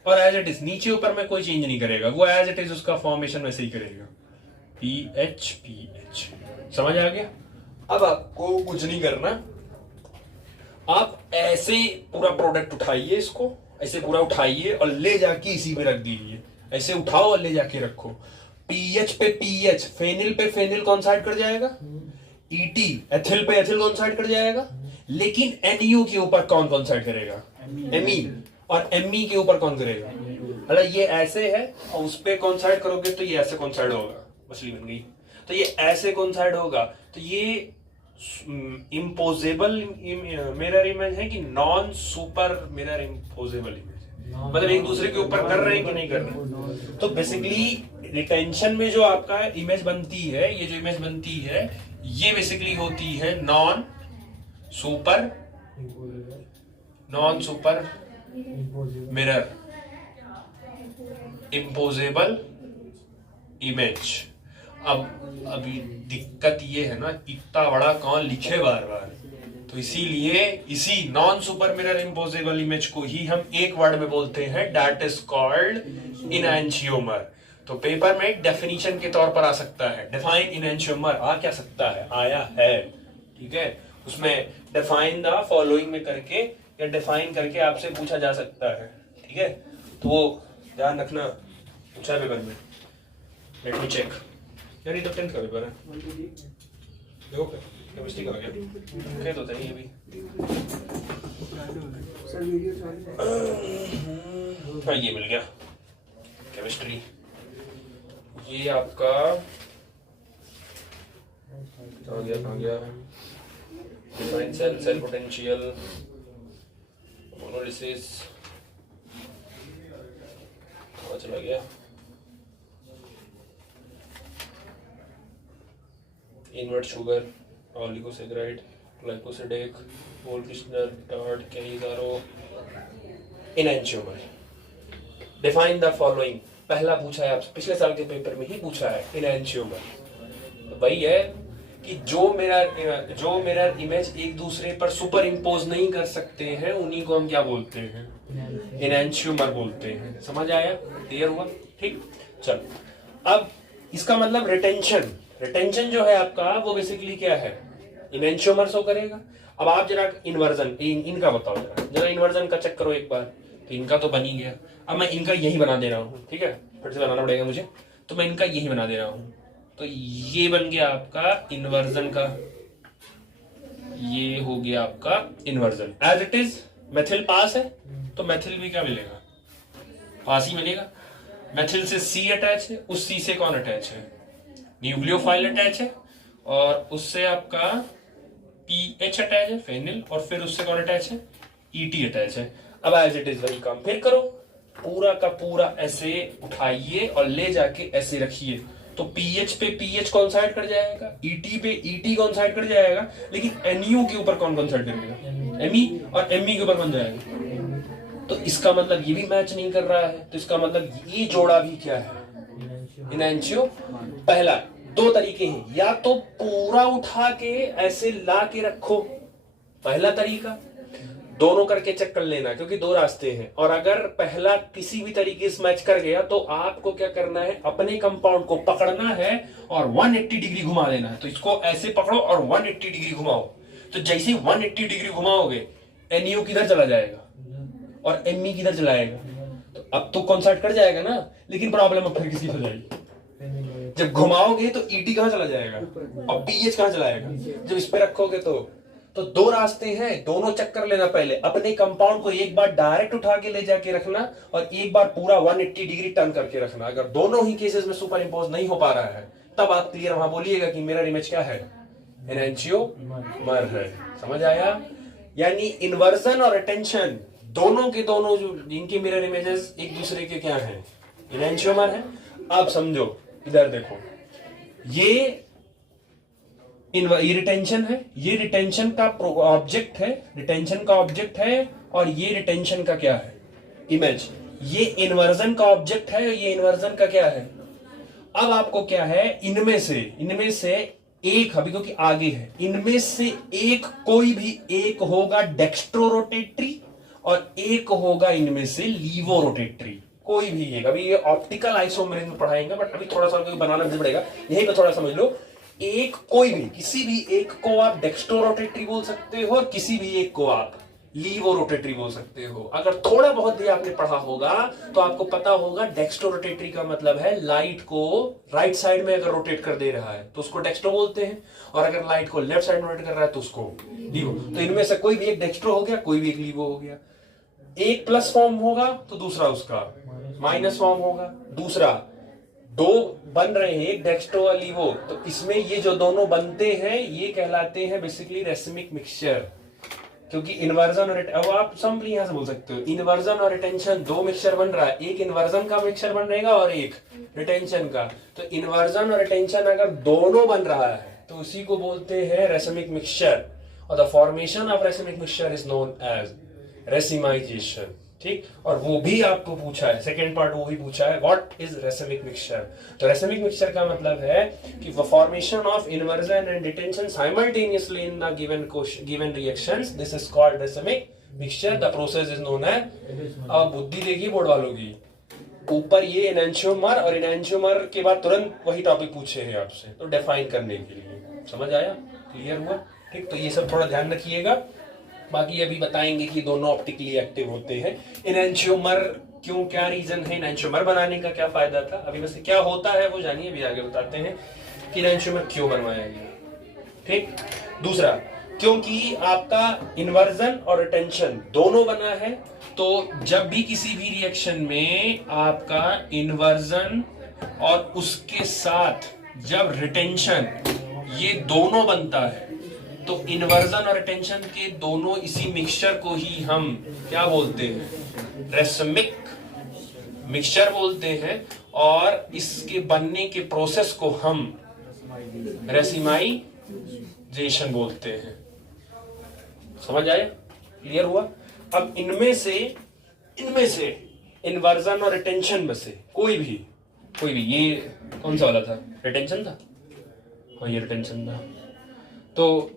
और एज इट इज नीचे ऊपर में कोई चेंज नहीं करेगा, वो एज इट इज उसका फॉर्मेशन वैसे ही करेगा, PH PH। समझ आ गया? अब आपको कुछ नहीं करना, आप ऐसे पूरा प्रोडक्ट उठाइए, इसको ऐसे पूरा उठाइए और ले जाके इसी पे रख दीजिए। ऐसे उठाओ और ले जाके रखो। पीएच पे पीएच, फेनिल पे फेनिल कौन सा हट कर जाएगा? ET, एथिल पे एथिल कौन सा हट कर जाएगा? लेकिन NU के ऊपर कौन कौन सा हट करेगा? ME। और ME के ऊपर कौन करेगा? मतलब ये ऐसे है और उस पे कौन साइड करोगे तो ये ऐसे कौन साइड होगा, मछली बन गई। तो ये ऐसे कौन साइड होगा, तो ये इम्पोजेबल मिरर इमेज है कि non super mirror imposable image, मतलब एक दूसरे के ऊपर कर रहे हैं कि नहीं कर रहे। तो बेसिकली रिटेंशन में जो आपका इमेज बनती है, ये जो इमेज बनती है ये बेसिकली होती है non super mirror imposable image. अब अभी दिक्कत ये है ना, इतना बड़ा कौन लिखे बार बार, तो इसीलिए इसी non super mirror imposable image को ही हम एक वर्ड में बोलते हैं, दैट इज कॉल्ड इनएंशियोमर। तो पेपर में डेफिनेशन के तौर पर आ सकता है, डिफाइन इनएंशियोमर आ क्या सकता है, आया है, ठीक है। उसमें डिफाइन द फॉलोइंग में करके या डिफाइन करके आपसे पूछा जा सकता है, ठीक है। तो वो ध्यान रखना, पूछा पेपर में। लेट मी चेक यार, ये तो 10th का पेपर है, देखो केमिस्ट्री का आ गया, कह तो सही अभी। हाँ ये मिल गया केमिस्ट्री, ये आपका कहाँ गया डिफाइन सेल पोटेंशियल, मोनोलिसिस कहाँ चला गया, invert sugar, oligosaccharide, glycosidic, Wolff Kishner, टार्ड, Cannizzaro, enantiomer. Define the following पहला पूछा है आपसे, पिछले साल के पेपर में ही पूछा है इनएंशियोमर। तो वही है कि जो मिरर इमेज एक दूसरे पर सुपर इम्पोज नहीं कर सकते हैं, उन्हीं को हम क्या बोलते हैं, इनएंशियोमर बोलते हैं। समझ आया, क्लियर हुआ, ठीक। चलो अब इसका मतलब रिटेंशन जो है आपका वो बेसिकली क्या है, इनएंशियोमर शो करेगा। अब आप जरा इन्वर्जन इनका बताओ, जरा इन्वर्जन का चेक करो एक बार। तो इनका तो बन ही गया, अब मैं इनका यही बना दे रहा हूँ, ठीक है, फिर से बनाना पड़ेगा मुझे, तो मैं इनका यही बना दे रहा हूँ। तो ये बन गया आपका इन्वर्जन का, ये हो गया आपका inversion. As it is methyl पास है, तो मेथिल भी क्या मिलेगा, पास ही मिलेगा। मेथिल से सी अटैच है, उस सी से कौन अटैच है, न्यूक्लियोफाइल अटैच है, और उससे आपका पीएच अटैच है, फेनिल, और फिर उससे कौन अटैच है, ईटी अटैच है। अब एज इट इज वही काम फिर करो, पूरा का पूरा ऐसे उठाइए और ले जाके ऐसे रखिए। तो पीएच पे पीएच कौन साइड कर जाएगा, ईटी पे ईटी कौन साइड कर जाएगा, लेकिन एनयू के ऊपर कौन कौन साइड करेगा, एमई, और एमई के ऊपर बन जाएगा। तो इसका मतलब ये भी मैच नहीं कर रहा है, तो इसका मतलब ये जोड़ा भी क्या है, इनएंशियो। पहला दो तरीके हैं, या तो पूरा उठा के ऐसे ला के रखो, पहला तरीका, दोनों करके चेक कर लेना, क्योंकि दो रास्ते हैं। और अगर पहला किसी भी तरीके से मैच कर गया तो आपको क्या करना है, अपने कंपाउंड को पकड़ना है और 180 डिग्री घुमा देना है। तो इसको ऐसे पकड़ो और 180 डिग्री घुमाओ। तो जैसे 180 डिग्री घुमाओगे, एनयू किधर चला जाएगा और एमई किधर चला जाएगा। तो अब तो कॉन्सर्ट कर जाएगा ना, लेकिन प्रॉब्लम अब फिर किसी हो जाएगी। जब घुमाओगे तो ईटी कहां चला जाएगा और पीएच कहां चला जाएगा, जब इस पे रखोगे तो दो रास्ते हैं, दोनों चेक कर लेना। पहले अपने कंपाउंड को एक बार डायरेक्ट उठा के ले जाके रखना और एक बार पूरा 180 डिग्री टर्न करके रखना। अगर दोनों ही केसेस में सुपर इम्पोज नहीं हो पा रहा है, तब आप क्लियर वहां बोलिएगा कि मिरर इमेज क्या है, इनएंशियोमर है। समझ आया, यानी इन्वर्जन और रिटेंशन दोनों के दोनों जो इनके मिरर इमेजेस एक दूसरे के क्या है, इनएंशियोमर है। अब समझो, इधर देखो, ये रिटेंशन है, ये रिटेंशन का ऑब्जेक्ट है, रिटेंशन का ऑब्जेक्ट है, और ये रिटेंशन का क्या है, इमेज। ये इन्वर्जन का ऑब्जेक्ट है, ये इन्वर्जन का क्या है। अब आपको क्या है, इनमें से एक, अभी क्योंकि आगे है, इनमें से एक, कोई भी एक होगा डेक्स्ट्रो रोटेटरी और एक होगा इनमें से लीवो रोटेटरी, कोई भी एक। अभी ये ऑप्टिकल आइसोमेरिज्म में पढ़ाएंगे, बट अभी थोड़ा सा बनाना भी पड़ेगा, यहीं पे थोड़ा समझ लो। एक, कोई भी, किसी भी एक को आप डेक्स्ट्रो रोटेटरी बोल सकते हो और किसी भी एक को आप लीवो रोटेटरी बोल सकते हो। अगर थोड़ा बहुत भी आपने पढ़ा होगा तो आपको पता होगा डेक्स्ट्रो रोटेटरी का मतलब है लाइट को राइट साइड में अगर रोटेट कर दे रहा है तो उसको डेक्स्ट्रो बोलते हैं, और अगर लाइट को लेफ्ट साइड में रोटेट कर रहा है तो उसको लीवो। तो इनमें से कोई भी एक डेक्स्ट्रो हो गया, कोई भी एक लीवो हो गया। एक प्लस फॉर्म होगा तो दूसरा उसका माइनस फॉर्म होगा। दूसरा, दो बन रहे हैं, एक डेक्स्ट्रो और लीवो, तो इसमें ये जो दोनों बनते हैं ये कहलाते हैं बेसिकली रेसिमिक मिक्सचर, क्योंकि इन्वर्जन और अब आप सिंपली यहां से बोल सकते हो इन्वर्जन और रिटेंशन दो मिक्सचर बन रहा है, एक इन्वर्जन का मिक्सचर बन रहेगा और एक रिटेंशन का। तो इन्वर्जन और रिटेंशन अगर दोनों बन रहा है तो उसी को बोलते हैं रेसिमिक मिक्सचर, और the formation of racemic mixture is known as racemization. ठीक। और वो भी आपको पूछा है, सेकेंड पार्ट वो भी पूछा है, व्हाट इज रेसिमिक मिक्सचर। तो रेसिमिक मिक्सचर का मतलब है कि formation of inversion and detention simultaneously in the given reactions, this is called racemic mixture. The process is known as, अब बुद्धि देखिए बोर्ड वालों की, ऊपर ये एनेंशियोमर और एनेंशियोमर के बाद तुरंत वही टॉपिक पूछे हैं आपसे, तो डिफाइन करने के लिए, समझ आया, क्लियर हुआ, ठीक। तो ये सब थोड़ा ध्यान रखिएगा। बाकी अभी बताएंगे कि दोनों ऑप्टिकली एक्टिव होते हैं। एनेंशियोमर क्यों, क्या रीजन है एनेंशियोमर बनाने का, क्या फायदा था, अभी वैसे क्या होता है वो जानिए, अभी आगे बताते हैं कि एनेंशियोमर क्यों बनवाया गया, ठीक। दूसरा, क्योंकि आपका इन्वर्जन और रिटेंशन दोनों बना है, तो जब भी किसी भी रिएक्शन में आपका इन्वर्जन और उसके साथ जब रिटेंशन, ये दोनों बनता है, तो इन्वर्जन और रिटेंशन के दोनों इसी मिक्सचर को ही हम क्या बोलते हैं, रेसिमिक मिक्सचर बोलते हैं। और इसके बनने के प्रोसेस को हम रेसिमाइजेशन बोलते हैं। समझ आया, क्लियर हुआ। अब इनमें से इन्वर्जन और रिटेंशन में से कोई भी, ये कौन सा वाला था, रिटेंशन था, हाँ ये रिटेंशन था। तो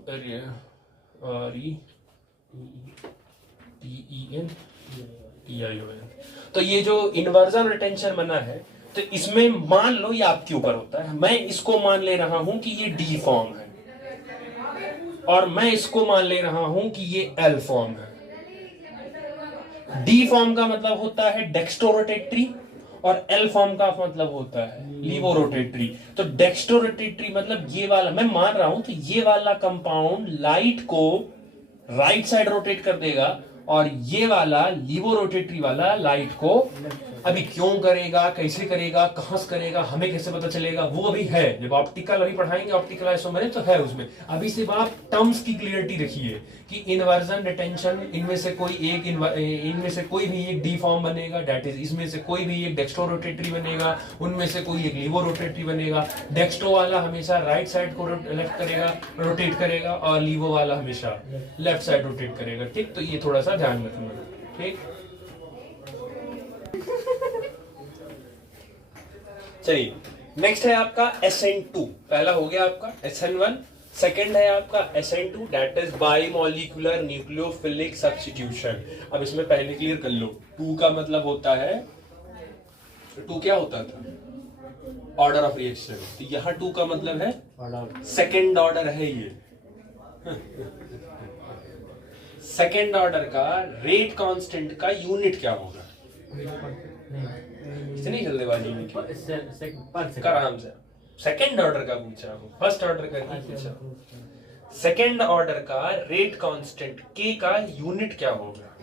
तो ये जो इन्वर्जन रिटेंशन बना है, तो इसमें मान लो ये आपके ऊपर होता है, मैं इसको मान ले रहा हूं कि ये डी फॉर्म है, और मैं इसको मान ले रहा हूं कि ये एल फॉर्म है। डी फॉर्म का मतलब होता है डेक्स्ट्रोरोटेटरी, और एल फॉर्म का मतलब होता है लीवोरोटेटरी। तो डेक्स्ट्रोरोटेटरी मतलब ये वाला, मैं मान रहा हूं तो ये वाला कंपाउंड लाइट को राइट साइड रोटेट कर देगा, और ये वाला लीवोरोटेटरी वाला लाइट को, अभी क्यों करेगा, कैसे करेगा, कहां से करेगा, हमें कैसे पता चलेगा, वो अभी है, जब ऑप्टिकल अभी पढ़ाएंगे ऑप्टिकल आइसोमेरिज्म तो है उसमें। अभी सिर्फ आप टर्म्स की क्लियरिटी रखिए कि इन्वर्जन रिटेंशन, इनमें से कोई भी एक डी फॉर्म बनेगा, दैट इज इसमें से कोई भी एक डेक्स्ट्रो रोटेटरी बनेगा, उनमें से कोई एक लीवो रोटेटरी बनेगा। डेक्स्ट्रो वाला हमेशा राइट साइड को लेफ्ट करेगा, रोटेट करेगा, और लीवो वाला हमेशा लेफ्ट साइड रोटेट करेगा, ठीक। तो ये थोड़ा सा ध्यान रखना, ठीक। चलिए, नेक्स्ट है आपका SN2। पहला हो गया आपका SN1, सेकंड है आपका SN2, that is bimolecular nucleophilic substitution. अब इसमें पहले क्लियर कर लो, 2 का मतलब होता है, 2 क्या होता था, ऑर्डर ऑफ रिएक्शन। तो यहां 2 का मतलब है सेकंड ऑर्डर है ये। सेकंड ऑर्डर का रेट कांस्टेंट का यूनिट क्या होगा, इसे नहीं जल्दबाजी में कर, आराम से। सेकंड ऑर्डर का पूछा, फर्स्ट ऑर्डर का नहीं पूछा। सेकंड ऑर्डर का रेट कांस्टेंट के का यूनिट क्या होगा,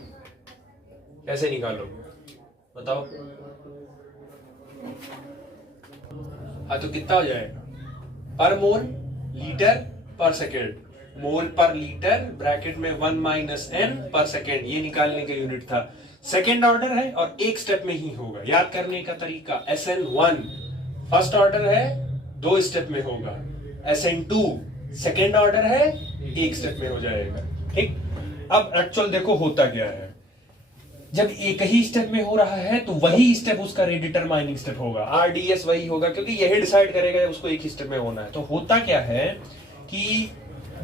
कैसे निकालोगे बताओ। हाँ, तो कितना हो जाएगा, पर मोल लीटर पर सेकेंड, मोल पर लीटर ब्रैकेट में 1 - n पर सेकेंड, ये निकालने का यूनिट था। सेकेंड ऑर्डर है और एक स्टेप में ही होगा, याद करने का तरीका, SN1 फर्स्ट ऑर्डर है, 2 स्टेप में होगा। SN2 सेकेंड ऑर्डर है, 1 स्टेप में हो जाएगा, ठीक। अब एक्चुअल देखो होता क्या है, जब एक ही स्टेप में हो रहा है तो वही स्टेप उसका रिडिटरमाइनिंग स्टेप होगा, RDS वही होगा, क्योंकि यही डिसाइड करेगा जब उसको एक ही स्टेप में होना है। तो होता क्या है कि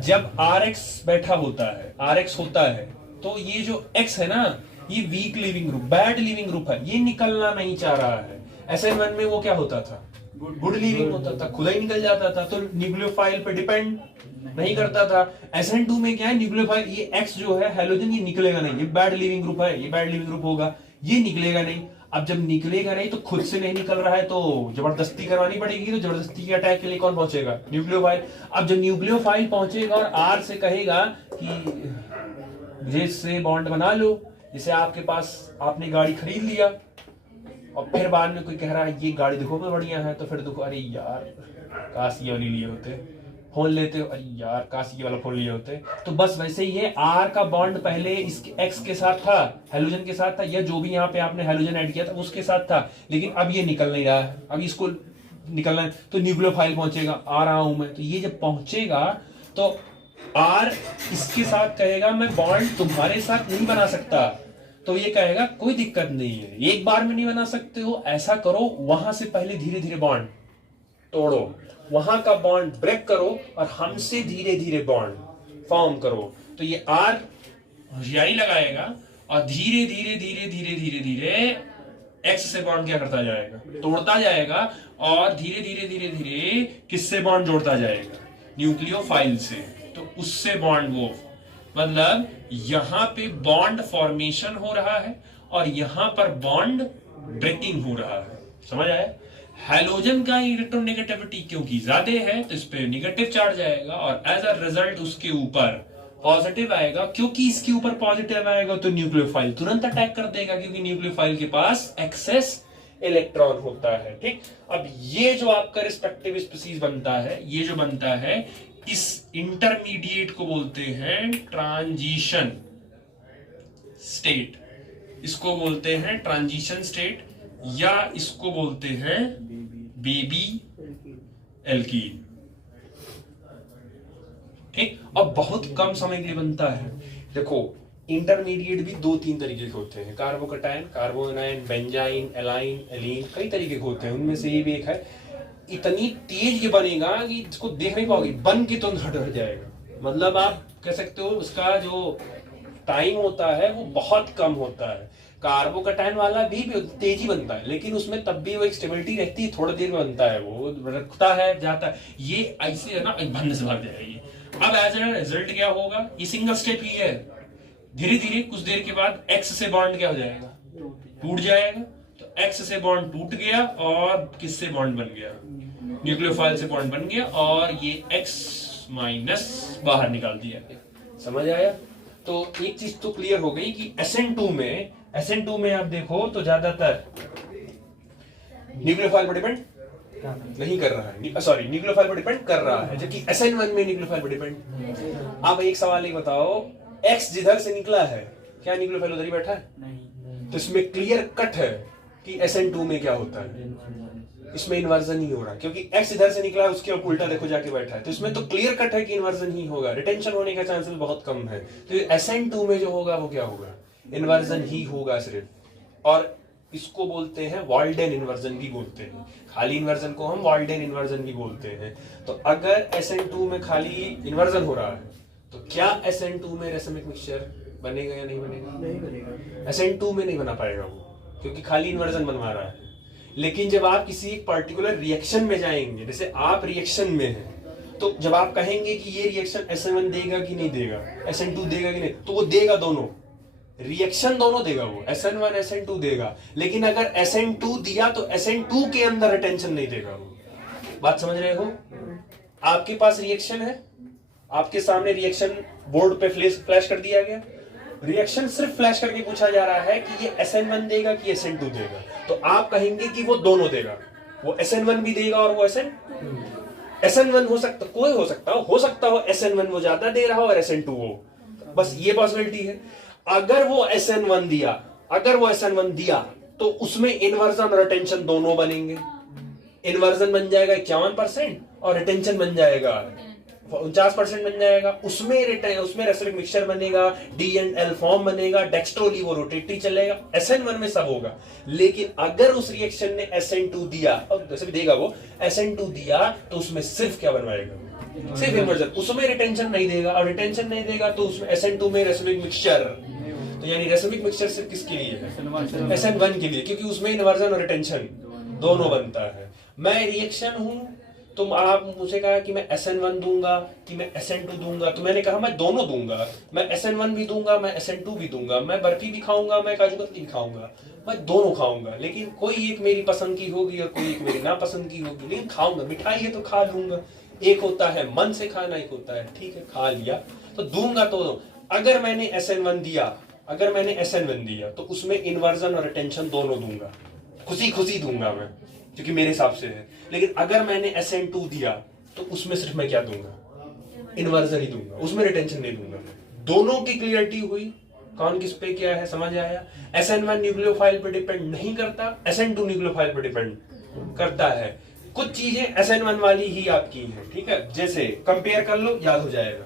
जब RX बैठा होता है, RX होता है, तो ये जो X है ना, ये weak leaving group, bad leaving group है, ये निकलना नहीं चाह रहा है। SN1 में वो क्या होता था, गुड लिविंग होता था, खुद ही निकल जाता था, तो न्यूक्लियोफाइल पे डिपेंड नहीं करता था। SN2 में क्या है, न्यूक्लियोफाइल, ये X जो है हैलोजन, ये निकलेगा नहीं, ये बैड लिविंग ग्रुप है, ये बैड लिविंग ग्रुप होगा, ये निकलेगा नहीं। अब जब निकलेगा नहीं तो खुद से नहीं निकल रहा है, तो जबरदस्ती करवानी पड़ेगी, तो जबरदस्ती के अटैक के लिए कौन पहुंचेगा, न्यूक्लियोफाइल। अब जब न्यूक्लियोफाइल पहुंचेगा और R से कहेगा कि जे से बॉन्ड बना लो, जैसे आपके पास आपने गाड़ी खरीद लिया और फिर बाद में कोई कह रहा है ये गाड़ी देखो बहुत बढ़िया है, तो फिर देखो अरे यार काश ये वाली लिए होते, फोन लेते हो, अरे यार काश ये वाला फोन लिए होते। तो बस वैसे ही है, R का बॉन्ड पहले इसके X के साथ था, हैलोजन के साथ था, या जो भी यहाँ पे आपने हैलोजन ऐड किया था उसके साथ था, लेकिन अब ये निकल नहीं रहा है, अब इसको निकलना है, तो न्यूक्लियोफाइल पहुंचेगा, आ रहा हूं मैं, तो ये जब पहुंचेगा तो R इसके साथ कहेगा मैं बॉन्ड तुम्हारे साथ नहीं बना सकता, तो ये कहेगा कोई दिक्कत नहीं है, एक बार में नहीं बना सकते हो, ऐसा करो वहां से पहले धीरे धीरे बॉन्ड तोड़ो, वहां का बॉन्ड ब्रेक करो और हमसे धीरे धीरे बॉन्ड फॉर्म करो। तो ये आर होशियारी लगाएगा और धीरे धीरे धीरे धीरे धीरे धीरे एक्स से बॉन्ड क्या करता जाएगा, तोड़ता जाएगा और धीरे धीरे धीरे धीरे किससे बॉन्ड जोड़ता जाएगा, न्यूक्लियोफाइल से। तो उससे बॉन्ड वो, मतलब यहां पे बॉन्ड फॉर्मेशन हो रहा है और यहां पर बॉन्ड ब्रेकिंग हो रहा है। समझ आया? हैलोजन का इलेक्ट्रोनेगेटिविटी क्योंकि ज्यादा है तो इस पे नेगेटिव चार्ज आएगा और एज अ रिजल्ट उसके ऊपर पॉजिटिव आएगा। क्योंकि इसके ऊपर पॉजिटिव आएगा तो न्यूक्लियोफाइल तुरंत अटैक कर देगा, क्योंकि न्यूक्लियोफाइल के पास एक्सेस इलेक्ट्रॉन होता है। ठीक, अब ये जो आपका रिस्पेक्टिव स्पीसीज बनता है, ये जो बनता है, इस इंटरमीडिएट को बोलते हैं ट्रांजिशन स्टेट। इसको बोलते हैं ट्रांजिशन स्टेट या इसको बोलते हैं बेबी एल्कीन। ठीक, अब बहुत कम समय के लिए बनता है। देखो इंटरमीडिएट भी 2-3 तरीके के होते हैं, कार्बोकैटायन, कार्बोनाइन, बेंजाइन, एलाइन, एलीन, कई तरीके के होते हैं। उनमें से ये भी एक है। इतनी तेज ये बनेगा कि इसको देख नहीं पाओगे, बन के तुरंत हट जाएगा। मतलब आप कह सकते हो उसका जो टाइम होता है वो बहुत कम होता है। कार्बोकैटायन वाला भी तेजी बनता है, लेकिन उसमें तब भी वो एक स्टेबिलिटी रहती है, थोड़ी देर में बनता है, वो रखता है जाता है। ये ऐसे है ना, बनने से भाग जाएगी। अब एज ए रिजल्ट क्या होगा, ये सिंगल स्टेप ही है। धीरे धीरे कुछ देर के बाद एक्स से बॉन्ड क्या हो जाएगा, टूट जाएगा। तो एक्स से बॉन्ड टूट गया और किससे बॉन्ड बन गया, न्यूक्लियोफाइल से बॉन्ड बन गया और ये एक्स माइनस बाहर निकाल दिया। समझ आया? तो एक चीज तो क्लियर हो गई कि SN2 में आप देखो तो ज्यादातर न्यूक्लियोफाइल पर डिपेंड नहीं कर रहा है, सॉरी न्यूक्लियोफाइल पर डिपेंड कर रहा है, जबकि SN1 में न्यूक्लियोफाइल पर डिपेंड। अब एक सवाल ये बताओ, एक्स जिधर से निकला है क्या न्यूक्लियोफाइल उधर ही बैठा है? नहीं। तो इसमें क्लियर कट है कि SN2 में क्या होता है, इसमें इन्वर्जन ही हो रहा है, क्योंकि एक्स इधर से निकला है उसके उल्टा देखो जाके बैठा है। तो इसमें तो क्लियर कट है कि इन्वर्जन ही होगा, रिटेंशन होने का चांसेस बहुत कम है। तो SN2 में जो होगा वो क्या होगा, इन्वर्जन ही होगा सिर्फ। और इसको बोलते हैं वाल्डेन इन्वर्जन भी बोलते हैं, खाली इन्वर्जन को हम वाल्डेन इन्वर्जन भी बोलते हैं। तो अगर SN2 में खाली इन्वर्जन हो रहा है तो क्या SN2 में रेसमिक मिक्सचर बनेगा या नहीं बनेगा? नहीं बनेगा। SN2 में नहीं बना पाएगा वो, क्योंकि खाली इन्वर्जन बनवा रहा है। लेकिन जब आप किसी एक पर्टिकुलर रिएक्शन में जाएंगे, जैसे आप रिएक्शन में हैं, तो जब आप कहेंगे कि ये रिएक्शन SN1 देगा कि नहीं देगा, SN2 देगा कि नहीं, तो वो देगा, दोनों रिएक्शन दोनों देगा, वो SN1 SN2 देगा। लेकिन अगर SN2 दिया तो SN2 के अंदर रिटेंशन नहीं देगा वो। बात समझ रहे हो? आपके पास रिएक्शन है, आपके सामने रिएक्शन बोर्ड पे फ्लैश कर दिया गया, रिएक्शन सिर्फ फ्लैश करके पूछा जा रहा है कि ये SN1 देगा कि SN2 देगा। तो आप कहेंगे कि वो दोनों देगा, वो SN1 भी देगा और वो SN1 हो सकता, कोई हो सकता हो SN1 वो ज्यादा दे रहा हो और SN2 हो, बस ये पॉसिबिलिटी है। अगर वो SN1 दिया तो उसमें इन्वर्जन और रिटेंशन दोनों बनेंगे। इन्वर्जन बन जाएगा 51% और रिटेंशन बन जाएगा 49% बन जाएगा। उसमें रेसिमिक मिक्सचर बनेगा, D&L फॉर्म बनेगा, डेक्स्ट्रोली वो रोटेटरी चलेगा। SN1 में सब होगा। लेकिन अगर उस रिएक्शन ने SN2 दिया, और जैसे भी देगा वो SN2 दिया, तो उसमें सिर्फ क्या बनवाएगा, सिर्फ इन्वर्जन, उसमें रिटेंशन नहीं देगा। और रिटेंशन नहीं देगा तो उसमें SN2 में रेसिमिक मिक्सचर, तो यानी रेसिमिक मिक्सचर सिर्फ किसके लिए है, SN1 के लिए, क्योंकि उसमें इन्वर्जन और रिटेंशन दोनों बनता है। मैं रिएक्शन हूं, तो आप मुझे कहा कि मैं SN1 दूंगा कि मैं SN2 दूंगा, तो मैंने कहा मैं दोनों दूंगा, मैं SN1 भी दूंगा, मैं SN2 भी दूंगा, मैं बर्फी भी खाऊंगा, मैं काजू कतली भी खाऊंगा, मैं दोनों खाऊंगा। लेकिन कोई एक मेरी पसंद की होगी और कोई एक मेरी नापसंद की होगी, लेकिन खाऊंगा। मिठाई है तो खा लूंगा। एक होता है मन से खाना, एक होता है ठीक है खा लिया, तो दूंगा तो दो। अगर मैंने SN1 दिया तो उसमें इन्वर्जन और रिटेंशन दोनों दूंगा, खुशी दूंगा मैं, क्योंकि मेरे हिसाब से है। लेकिन अगर मैंने SN2 दिया तो उसमें सिर्फ मैं क्या दूंगा, इन्वर्जन ही दूंगा, उसमें रिटेंशन नहीं दूंगा। दोनों की क्लियरिटी हुई, कौन किस पे क्या है, समझ आया? SN1 न्यूक्लियोफाइल पे डिपेंड नहीं करता, SN2 न्यूक्लियोफाइल पे डिपेंड करता है। कुछ चीजें SN1 वाली ही आपकी हैं, ठीक है? जैसे कंपेयर कर लो, याद हो जाएगा।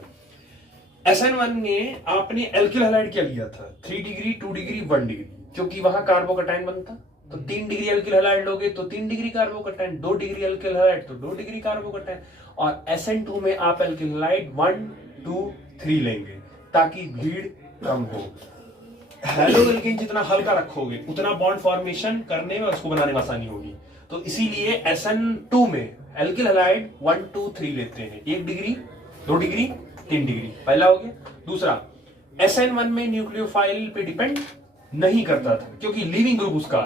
SN1 में आपने एल्किल हैलाइड क्या लिया था? 3 डिग्री, 2 डिग्री, 1 डिग्री, क्योंकि वहां कार्बोकैटायन बनता। तो 3 डिग्री एल्किल हैलाइड लोगे तो 3 degree carbocation, 2 degree alkyl halide तो 2 डिग्री कार्बोकैटायन। और SN2 में आप एल्किल हैलाइड 1, 2, 3 लेंगे ताकि भीड़ कम हो। हेलोएल्केन जितना हल्का रखोगे उतना बॉन्ड फॉर्मेशन करने में, उसको बनाने में आसानी होगी। तो इसीलिए SN2 में एल्किल हैलाइड 1, 2, 3 लेते हैं। 1 डिग्री, 2 डिग्री, 3 डिग्री, पहला हो गया। दूसरा, SN1 में न्यूक्लियोफाइल पे डिपेंड नहीं करता था क्योंकि लिविंग ग्रुप उसका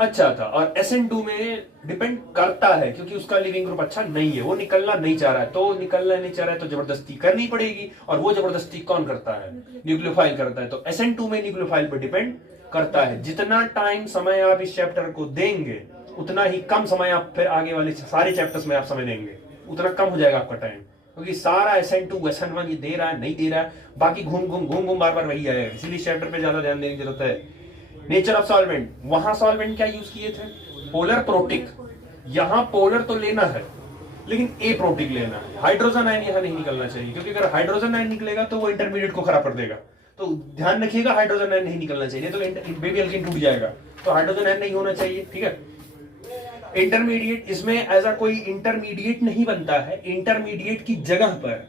अच्छा था, और SN2 में डिपेंड करता है क्योंकि उसका लिविंग ग्रुप अच्छा नहीं है, वो निकलना नहीं चाह रहा है। तो निकलना नहीं चाह रहा है तो जबरदस्ती करनी पड़ेगी, और वो जबरदस्ती कौन करता है? न्यूक्लियोफाइल करता है। तो SN2 में न्यूक्लियोफाइल पे डिपेंड करता है। जितना टाइम समय आप इस चैप्टर को देंगे उतना ही कम समय आप फिर आगे वाले सारे चैप्टर्स में आप समय देंगे, उतना कम हो जाएगा आपका टाइम, क्योंकि सारा SN2 SN1 ये दे रहा है नहीं दे रहा है, बाकी घूम घूम बार बार वही आएगा। इसीलिए चैप्टर पे ज्यादा ध्यान देने की जरूरत है। नेचर ऑफ सॉल्वेंट, वहां सॉल्वेंट क्या यूज किए थे? Polar, protic. यहां पोलर तो लेना है लेकिन एप्रोटिक लेना है। हाइड्रोजन आयन यहां नहीं निकलना चाहिए, क्योंकि अगर हाइड्रोजन आयन निकलेगा तो वो इंटरमीडिएट को खराब कर देगा। तो ध्यान रखिएगा हाइड्रोजन आयन नहीं निकलना चाहिए, तो बेबी एल्केन टूट जाएगा। तो हाइड्रोजन आयन नहीं होना चाहिए, ठीक है। इंटरमीडिएट, इसमें एज अ कोई इंटरमीडिएट नहीं बनता है, इंटरमीडिएट की जगह पर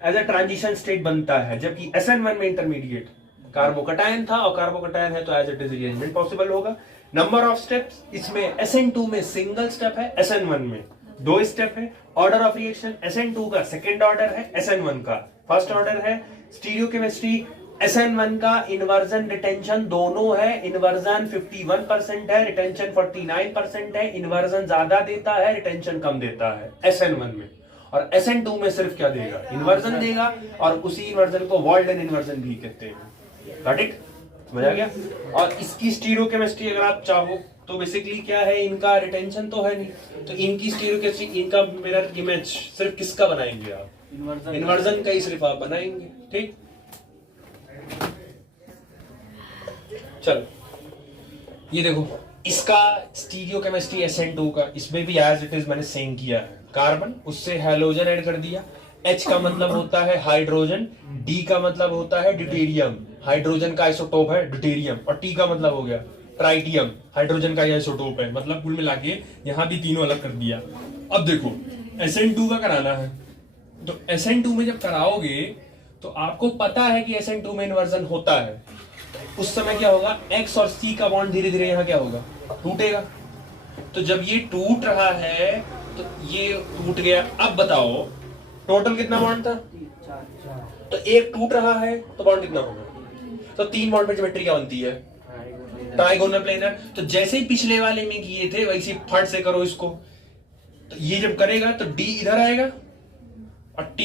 एज अ ट्रांजिशन स्टेट बनता है, जबकि SN1 में इंटरमीडिएट कार्बोकैटायन था, और कार्बोकैटायन है तो as it is rearrangement possible होगा। नंबर ऑफ स्टेप्स, इसमें SN2 में सिंगल स्टेप है, SN1 में 2 स्टेप है। ऑर्डर ऑफ रिएक्शन, SN2 का सेकेंड ऑर्डर है, SN1 का फर्स्ट ऑर्डर है। स्टीरियोकेमिस्ट्री, SN1 का इन्वर्जन रिटेंशन दोनों है। इन्वर्जन 51% है, रिटेंशन 49% है। इन्वर्जन ज्यादा देता है, रिटेंशन कम देता है SN1 में। और SN2 में सिर्फ क्या देगा? इन्वर्जन देगा, और उसी इन्वर्जन को वॉल्डन इन्वर्जन भी कहते हैं। Got it? समझ आ गया? और इसकी स्टीरियोकेमिस्ट्री अगर आप चाहो तो बेसिकली क्या है, इनका रिटेंशन तो है नहीं, तो इनकी स्टीरियोकेमिस्ट्री, इनका मिरर इमेज सिर्फ किसका बनाएंगे आप? इन्वर्जन का ही सिर्फ आप बनाएंगे, ठीक। चलो ये देखो, इसका स्टीरियोकेमिस्ट्री SN2 का, इसमें भी एज इट इज मैंने सेम किया है। कार्बन, उससे हैलोजन ऐड कर दिया। H का मतलब होता है हाइड्रोजन, D का मतलब होता है ड्यूटेरियम, हाइड्रोजन का आइसोटोप है ड्यूटेरियम, और T का मतलब हो गया ट्राइटियम, हाइड्रोजन का आइसोटोप है। मतलब कुल मिला के यहाँ भी तीनों अलग कर दिया। अब देखो SN2 का कराना है, तो SN2 में जब कराओगे तो आपको पता है कि SN2 में इन्वर्जन होता है। उस समय क्या होगा, X और C का बॉन्ड धीरे धीरे यहाँ क्या होगा, टूटेगा। तो जब ये टूट रहा है तो ये टूट गया। अब बताओ टोटल कितना बॉन्ड था? तो एक टूट रहा है तो बॉन्ड कितना होगा? तो 3 बॉन्ड पे ज्योमेट्री क्या बनती है? Trigonal planar. तो जैसे ही पिछले वाले में किए थे वैसे फट से करो इसको। तो ये जब करेगा तो D इधर आएगा और T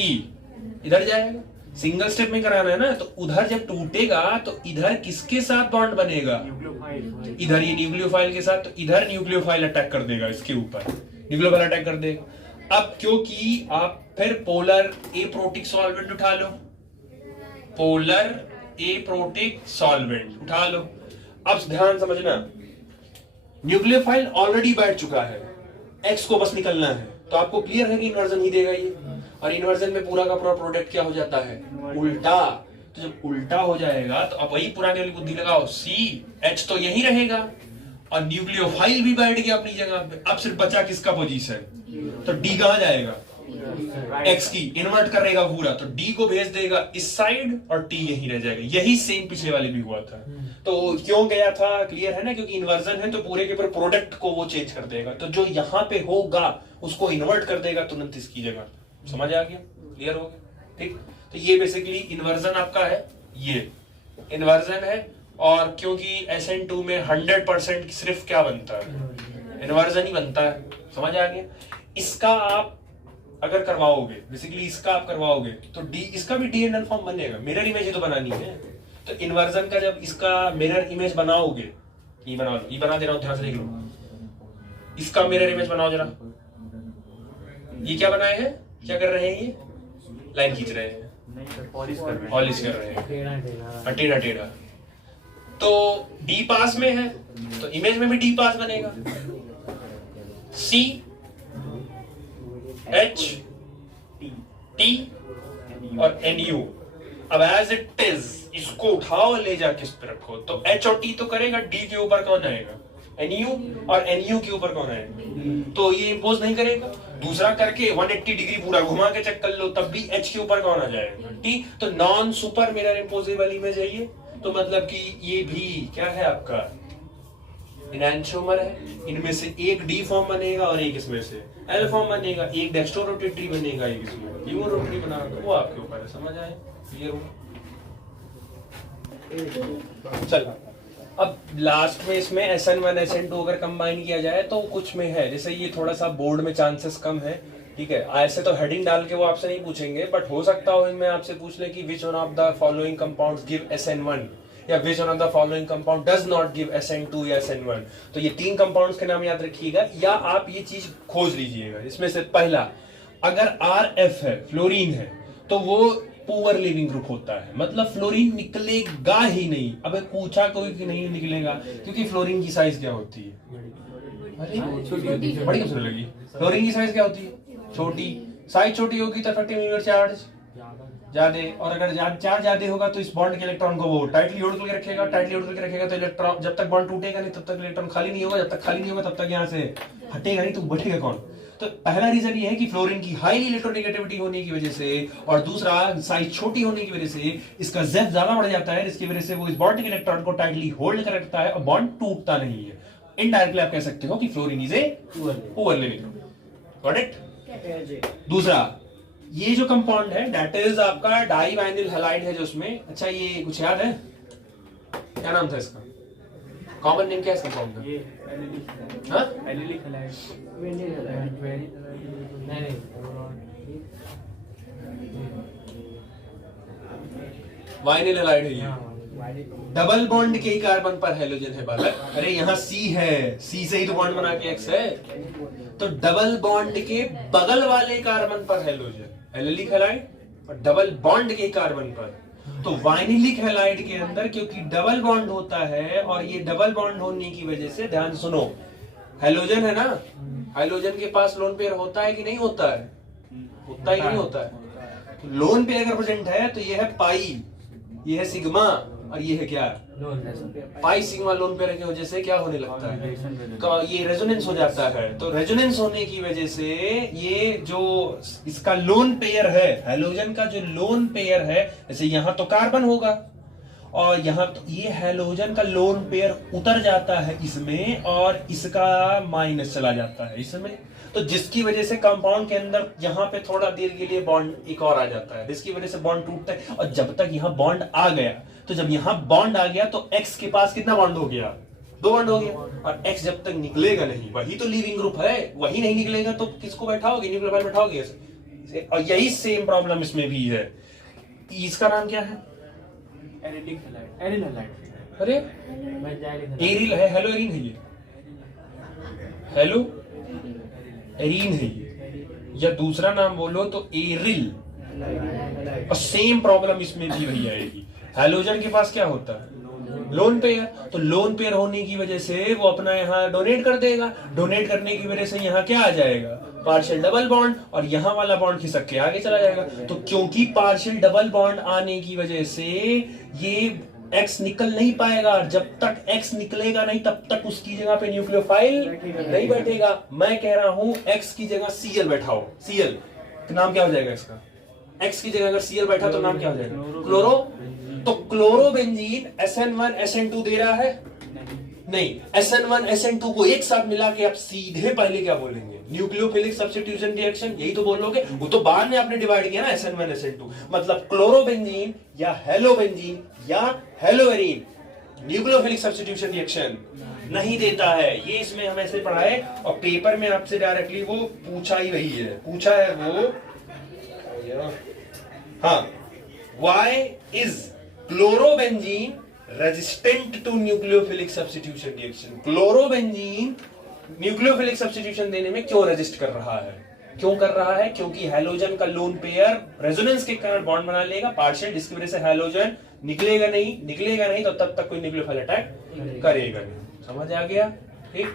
इधर जाएगा। सिंगल स्टेप में कराना है ना, तो उधर जब टूटेगा तो इधर किसके साथ बॉन्ड बनेगा? इधर ये न्यूक्लियोफाइल के साथ। तो इधर न्यूक्लियोफाइल अटैक कर देगा, इसके ऊपर न्यूक्लियोफाइल अटैक कर देगा। अब क्योंकि आप फिर पोलर एप्रोटिक सॉल्वेंट उठा लो, पोलर एप्रोटिक सॉल्वेंट उठा लो। अब ध्यान समझना, न्यूक्लियोफाइल ऑलरेडी बैठ चुका है, X को बस निकलना है, तो आपको क्लियर है कि इन्वर्जन ही देगा ये। और इन्वर्जन में पूरा का पूरा प्रोडक्ट क्या हो जाता है? उल्टा। तो जब उल्टा हो जाएगा तो अब वही पुराने वाली बुद्धि लगाओ, H तो यही रहेगा और न्यूक्लियोफाइल भी बैठ गया अपनी जगह पे। अब सिर्फ बचा किसका पोजीशन? तो D कहां जाएगा? X की इन्वर्ट करेगा पूरा, तो D को भेज देगा इस साइड और T यही रह जाएगा। यही सेम पिछले वाले भी हुआ था। तो क्यों गया था, क्लियर है ना? क्योंकि इन्वर्जन है तो पूरे के पूरे प्रोडक्ट को वो चेंज कर देगा। तो जो यहाँ पे होगा उसको इन्वर्ट कर देगा तुरंत इसकी जगह। समझ आ गया? क्लियर हो गया? ठीक। तो ये बेसिकली इन्वर्जन आपका है, ये इन्वर्जन है। और क्योंकि SN2 में 100% सिर्फ क्या बनता है? इन्वर्जन ही बनता है। समझ आ गया? इसका आप अगर करवाओगे, बेसिकली इसका आप करवाओगे तो D, इसका भी DNL फॉर्म बनेगा। मिरर इमेज ही तो बनानी है। तो इन्वर्जन का जब इसका मिरर इमेज बनाओगे, ये बना लो, ये बना दे रहा हूं, ध्यान से देख लो। इसका मिरर इमेज बनाओ जरा। ये क्या बनाए हैं, क्या कर रहे हैं? ये लाइन खींच रहे हैं, पॉलिश कर रहे हैं, टेढ़ा टेढ़ा। तो D पास में है तो इमेज में भी D पास बनेगा। C H T और NU अब एज इट इज इसको उठाओ ले जाके इस पे रखो, तो H और T तो करेगा, D के ऊपर कौन आएगा? NU, और NU के ऊपर कौन आएगा? तो ये इंपोज नहीं करेगा। दूसरा करके 180 डिग्री पूरा घुमा के चेक कर लो, तब भी H के ऊपर कौन आ जाएगा? T। तो नॉन सुपर मिरर इंपोजेबल इमेज है ये, तो मतलब कि ये भी क्या है आपका इनैंशोमर है। इनमें से एक डी फॉर्म बनेगा और एक इसमें से एल फॉर्म बनेगा, एक डेक्स्ट्रो रोटेटरी बनेगा, एक इसमें लीवो रोटेटरी बनाएगा, वो आपके ऊपर है। समझ आए? क्लियर हो? चल अब लास्ट में इसमें SN1 SN2 अगर कंबाइन किया जाए तो कुछ में है, जैसे ये थोड़ा सा बोर्ड में चांसेस कम है, ठीक है। ऐसे तो हेडिंग डाल के वो आपसे नहीं पूछेंगे, बट हो सकता हो इनमें आपसे पूछ ले कि which one of the following compounds give SN1 या which one of the following compound does not give SN2 या SN1। तो ये 3 कंपाउंड्स के नाम याद रखिएगा, या आप ये चीज खोज लीजिएगा। इसमें से पहला, अगर RF है, फ्लोरीन है, तो वो पुअर लिविंग ग्रुप होता है, मतलब फ्लोरीन निकलेगा ही नहीं। अबे पूछा कोई कि नहीं निकलेगा, क्योंकि फ्लोरीन की साइज क्या होती है? अरे बड़ी क्यों सुनने लगी? फ्लोरीन की साइज क्या होती है? छोटी। साइज छोटी होगी तो इफेक्टिव न्यूक्लियर चार्ज ज्यादा, और अगर चार्ज ज्यादा होगा तो इस बॉन्ड के इलेक्ट्रॉन को वो टाइटली होल्ड करके रखेगा। टाइटली होल्ड करके रखेगा तो इलेक्ट्रॉन, जब तक बॉन्ड टूटेगा नहीं तब तक इलेक्ट्रॉन खाली नहीं होगा, जब तक खाली नहीं होगा तब तक यहाँ से हटेगा नहीं, तो बैठेगा कौन? तो पहला रीजन ये है कि फ्लोरीन की हाईली इलेक्ट्रोनेगेटिविटी होने की वजह से, और दूसरा साइज छोटी होने की वजह से इसका जेफ ज्यादा बढ़ जाता है, जिसकी वजह से वो इस बॉन्ड के इलेक्ट्रॉन को टाइटली होल्ड कर रखता है और बॉन्ड टूटता नहीं है। इनडायरेक्टली आप कह सकते हो कि fluorine is a poor leaving group. Got it? दूसरा, ये जो कंपाउंड है दैट इज आपका डाइवाइनिल हैलाइड है जो उसमें, अच्छा ये कुछ याद है क्या नाम था इसका? कॉमन नेम क्या है इस कंपाउंड का? ये हाँ? Allylic halide. नहीं वाइनिल हैलाइड है ये। डबल बॉन्ड के कार्बन पर हैलोजन है बालक। अरे यहाँ C है, C से ही तो बॉन्ड बना के X है, तो डबल बॉन्ड के बगल वाले कार्बन पर हैलोजन, एलिलिक हैलाइड, और डबल बॉन्ड के कार्बन पर। तो वाइनिलिक हैलाइड के अंदर क्योंकि डबल बॉन्ड होता है, और ये डबल बॉन्ड होने की वजह से, ध्यान सुनो, हैलोजन है ना, हैलोजन के पास लोन पेयर होता है कि नहीं होता है? होता है कि नहीं होता है? तो लोन पेयर अगर प्रेजेंट है तो ये है पाई, ये है सिग्मा, और ये है क्या? पाई सिग्मा लोन पेयर की वजह से क्या होने लगता है? तो ये रेजोनेंस हो जाता है। तो रेजोनेंस होने की वजह से ये जो इसका लोन पेयर है, हैलोजन का जो लोन पेयर है, जैसे यहाँ तो कार्बन होगा और यहाँ तो ये हैलोजन का लोन पेयर उतर जाता है इसमें, और इसका माइनस चला जाता है इसमें, तो जिसकी वजह से कंपाउंड के अंदर यहाँ पे थोड़ा देर के लिए बॉन्ड एक और आ जाता है, जिसकी वजह से बॉन्ड टूटता है। और जब तक यहाँ बॉन्ड आ गया, तो जब यहाँ बॉन्ड आ गया तो X के पास कितना बॉन्ड हो गया? 2 बॉन्ड हो गया। और X जब तक निकलेगा नहीं, वही तो लिविंग ग्रुप है, वही नहीं निकलेगा तो किसको बैठाओगे? न्यूक्लियोफाइल बैठाओगे ऐसे। और यही सेम प्रॉब्लम इसमें भी है। इसका नाम क्या है? एरिलिक हैलाइड। Aryl halide. अरे एरिल है, हेलो एरीन है ये, हेलो एरीन है ये, या दूसरा नाम बोलो तो एरिल। और सेम प्रॉब्लम इसमें भी वही आएगी। हैलोजन के पास क्या होता है? Lone pair. तो लोन पेयर होने की वजह से वो अपना यहाँ डोनेट कर देगा, डोनेट करने की वजह से यहाँ क्या आ जाएगा? पार्शियल डबल बॉन्ड, और यहाँ वाला बॉन्ड खिसक के आगे चला जाएगा। तो क्योंकि पार्शियल डबल बॉन्ड आने की वजह से ये X निकल नहीं पाएगा, और जब तक X निकलेगा नहीं तब तक उसकी जगह पे न्यूक्लियोफाइल नहीं बैठेगा। मैं कह रहा हूं X की जगह Cl बैठाओ। Cl तो नाम क्या हो जाएगा इसका? X की जगह अगर Cl बैठा तो नाम क्या हो जाएगा? क्लोरो। तो क्लोरोबेंजीन SN1 SN2 दे रहा है? नहीं, SN1 SN2 को एक साथ मिला के आप सीधे पहले क्या बोलेंगे? न्यूक्लियोफिलिक सब्स्टिट्यूशन रिएक्शन, यही तो बोलोगे। वो तो बाद में आपने डिवाइड किया ना, SN1 SN2, मतलब क्लोरोबेंजीन या हेलोबेंजीन या हेलोएरीन न्यूक्लियोफिलिक सब्स्टिट्यूशन रिएक्शन नहीं देता है। ये इसमें हम ऐसे पढ़ाए, और पेपर में आपसे डायरेक्टली वो पूछा ही वही है, पूछा है वो। हाँ, why is chlorobenzene resistant to nucleophilic substitution reaction? Chlorobenzene nucleophilic substitution देने में क्यों रेजिस्ट कर रहा है? क्यों कर रहा है? क्योंकि हैलोजन का लोन पेयर रेजोनेंस के कारण बॉन्ड बना लेगा पार्शियल, जिसकी वजह से हैलोजन निकलेगा नहीं तो तब तक कोई न्यूक्लियोफाइल अटैक करेगा नहीं। समझ आ गया? ठीक।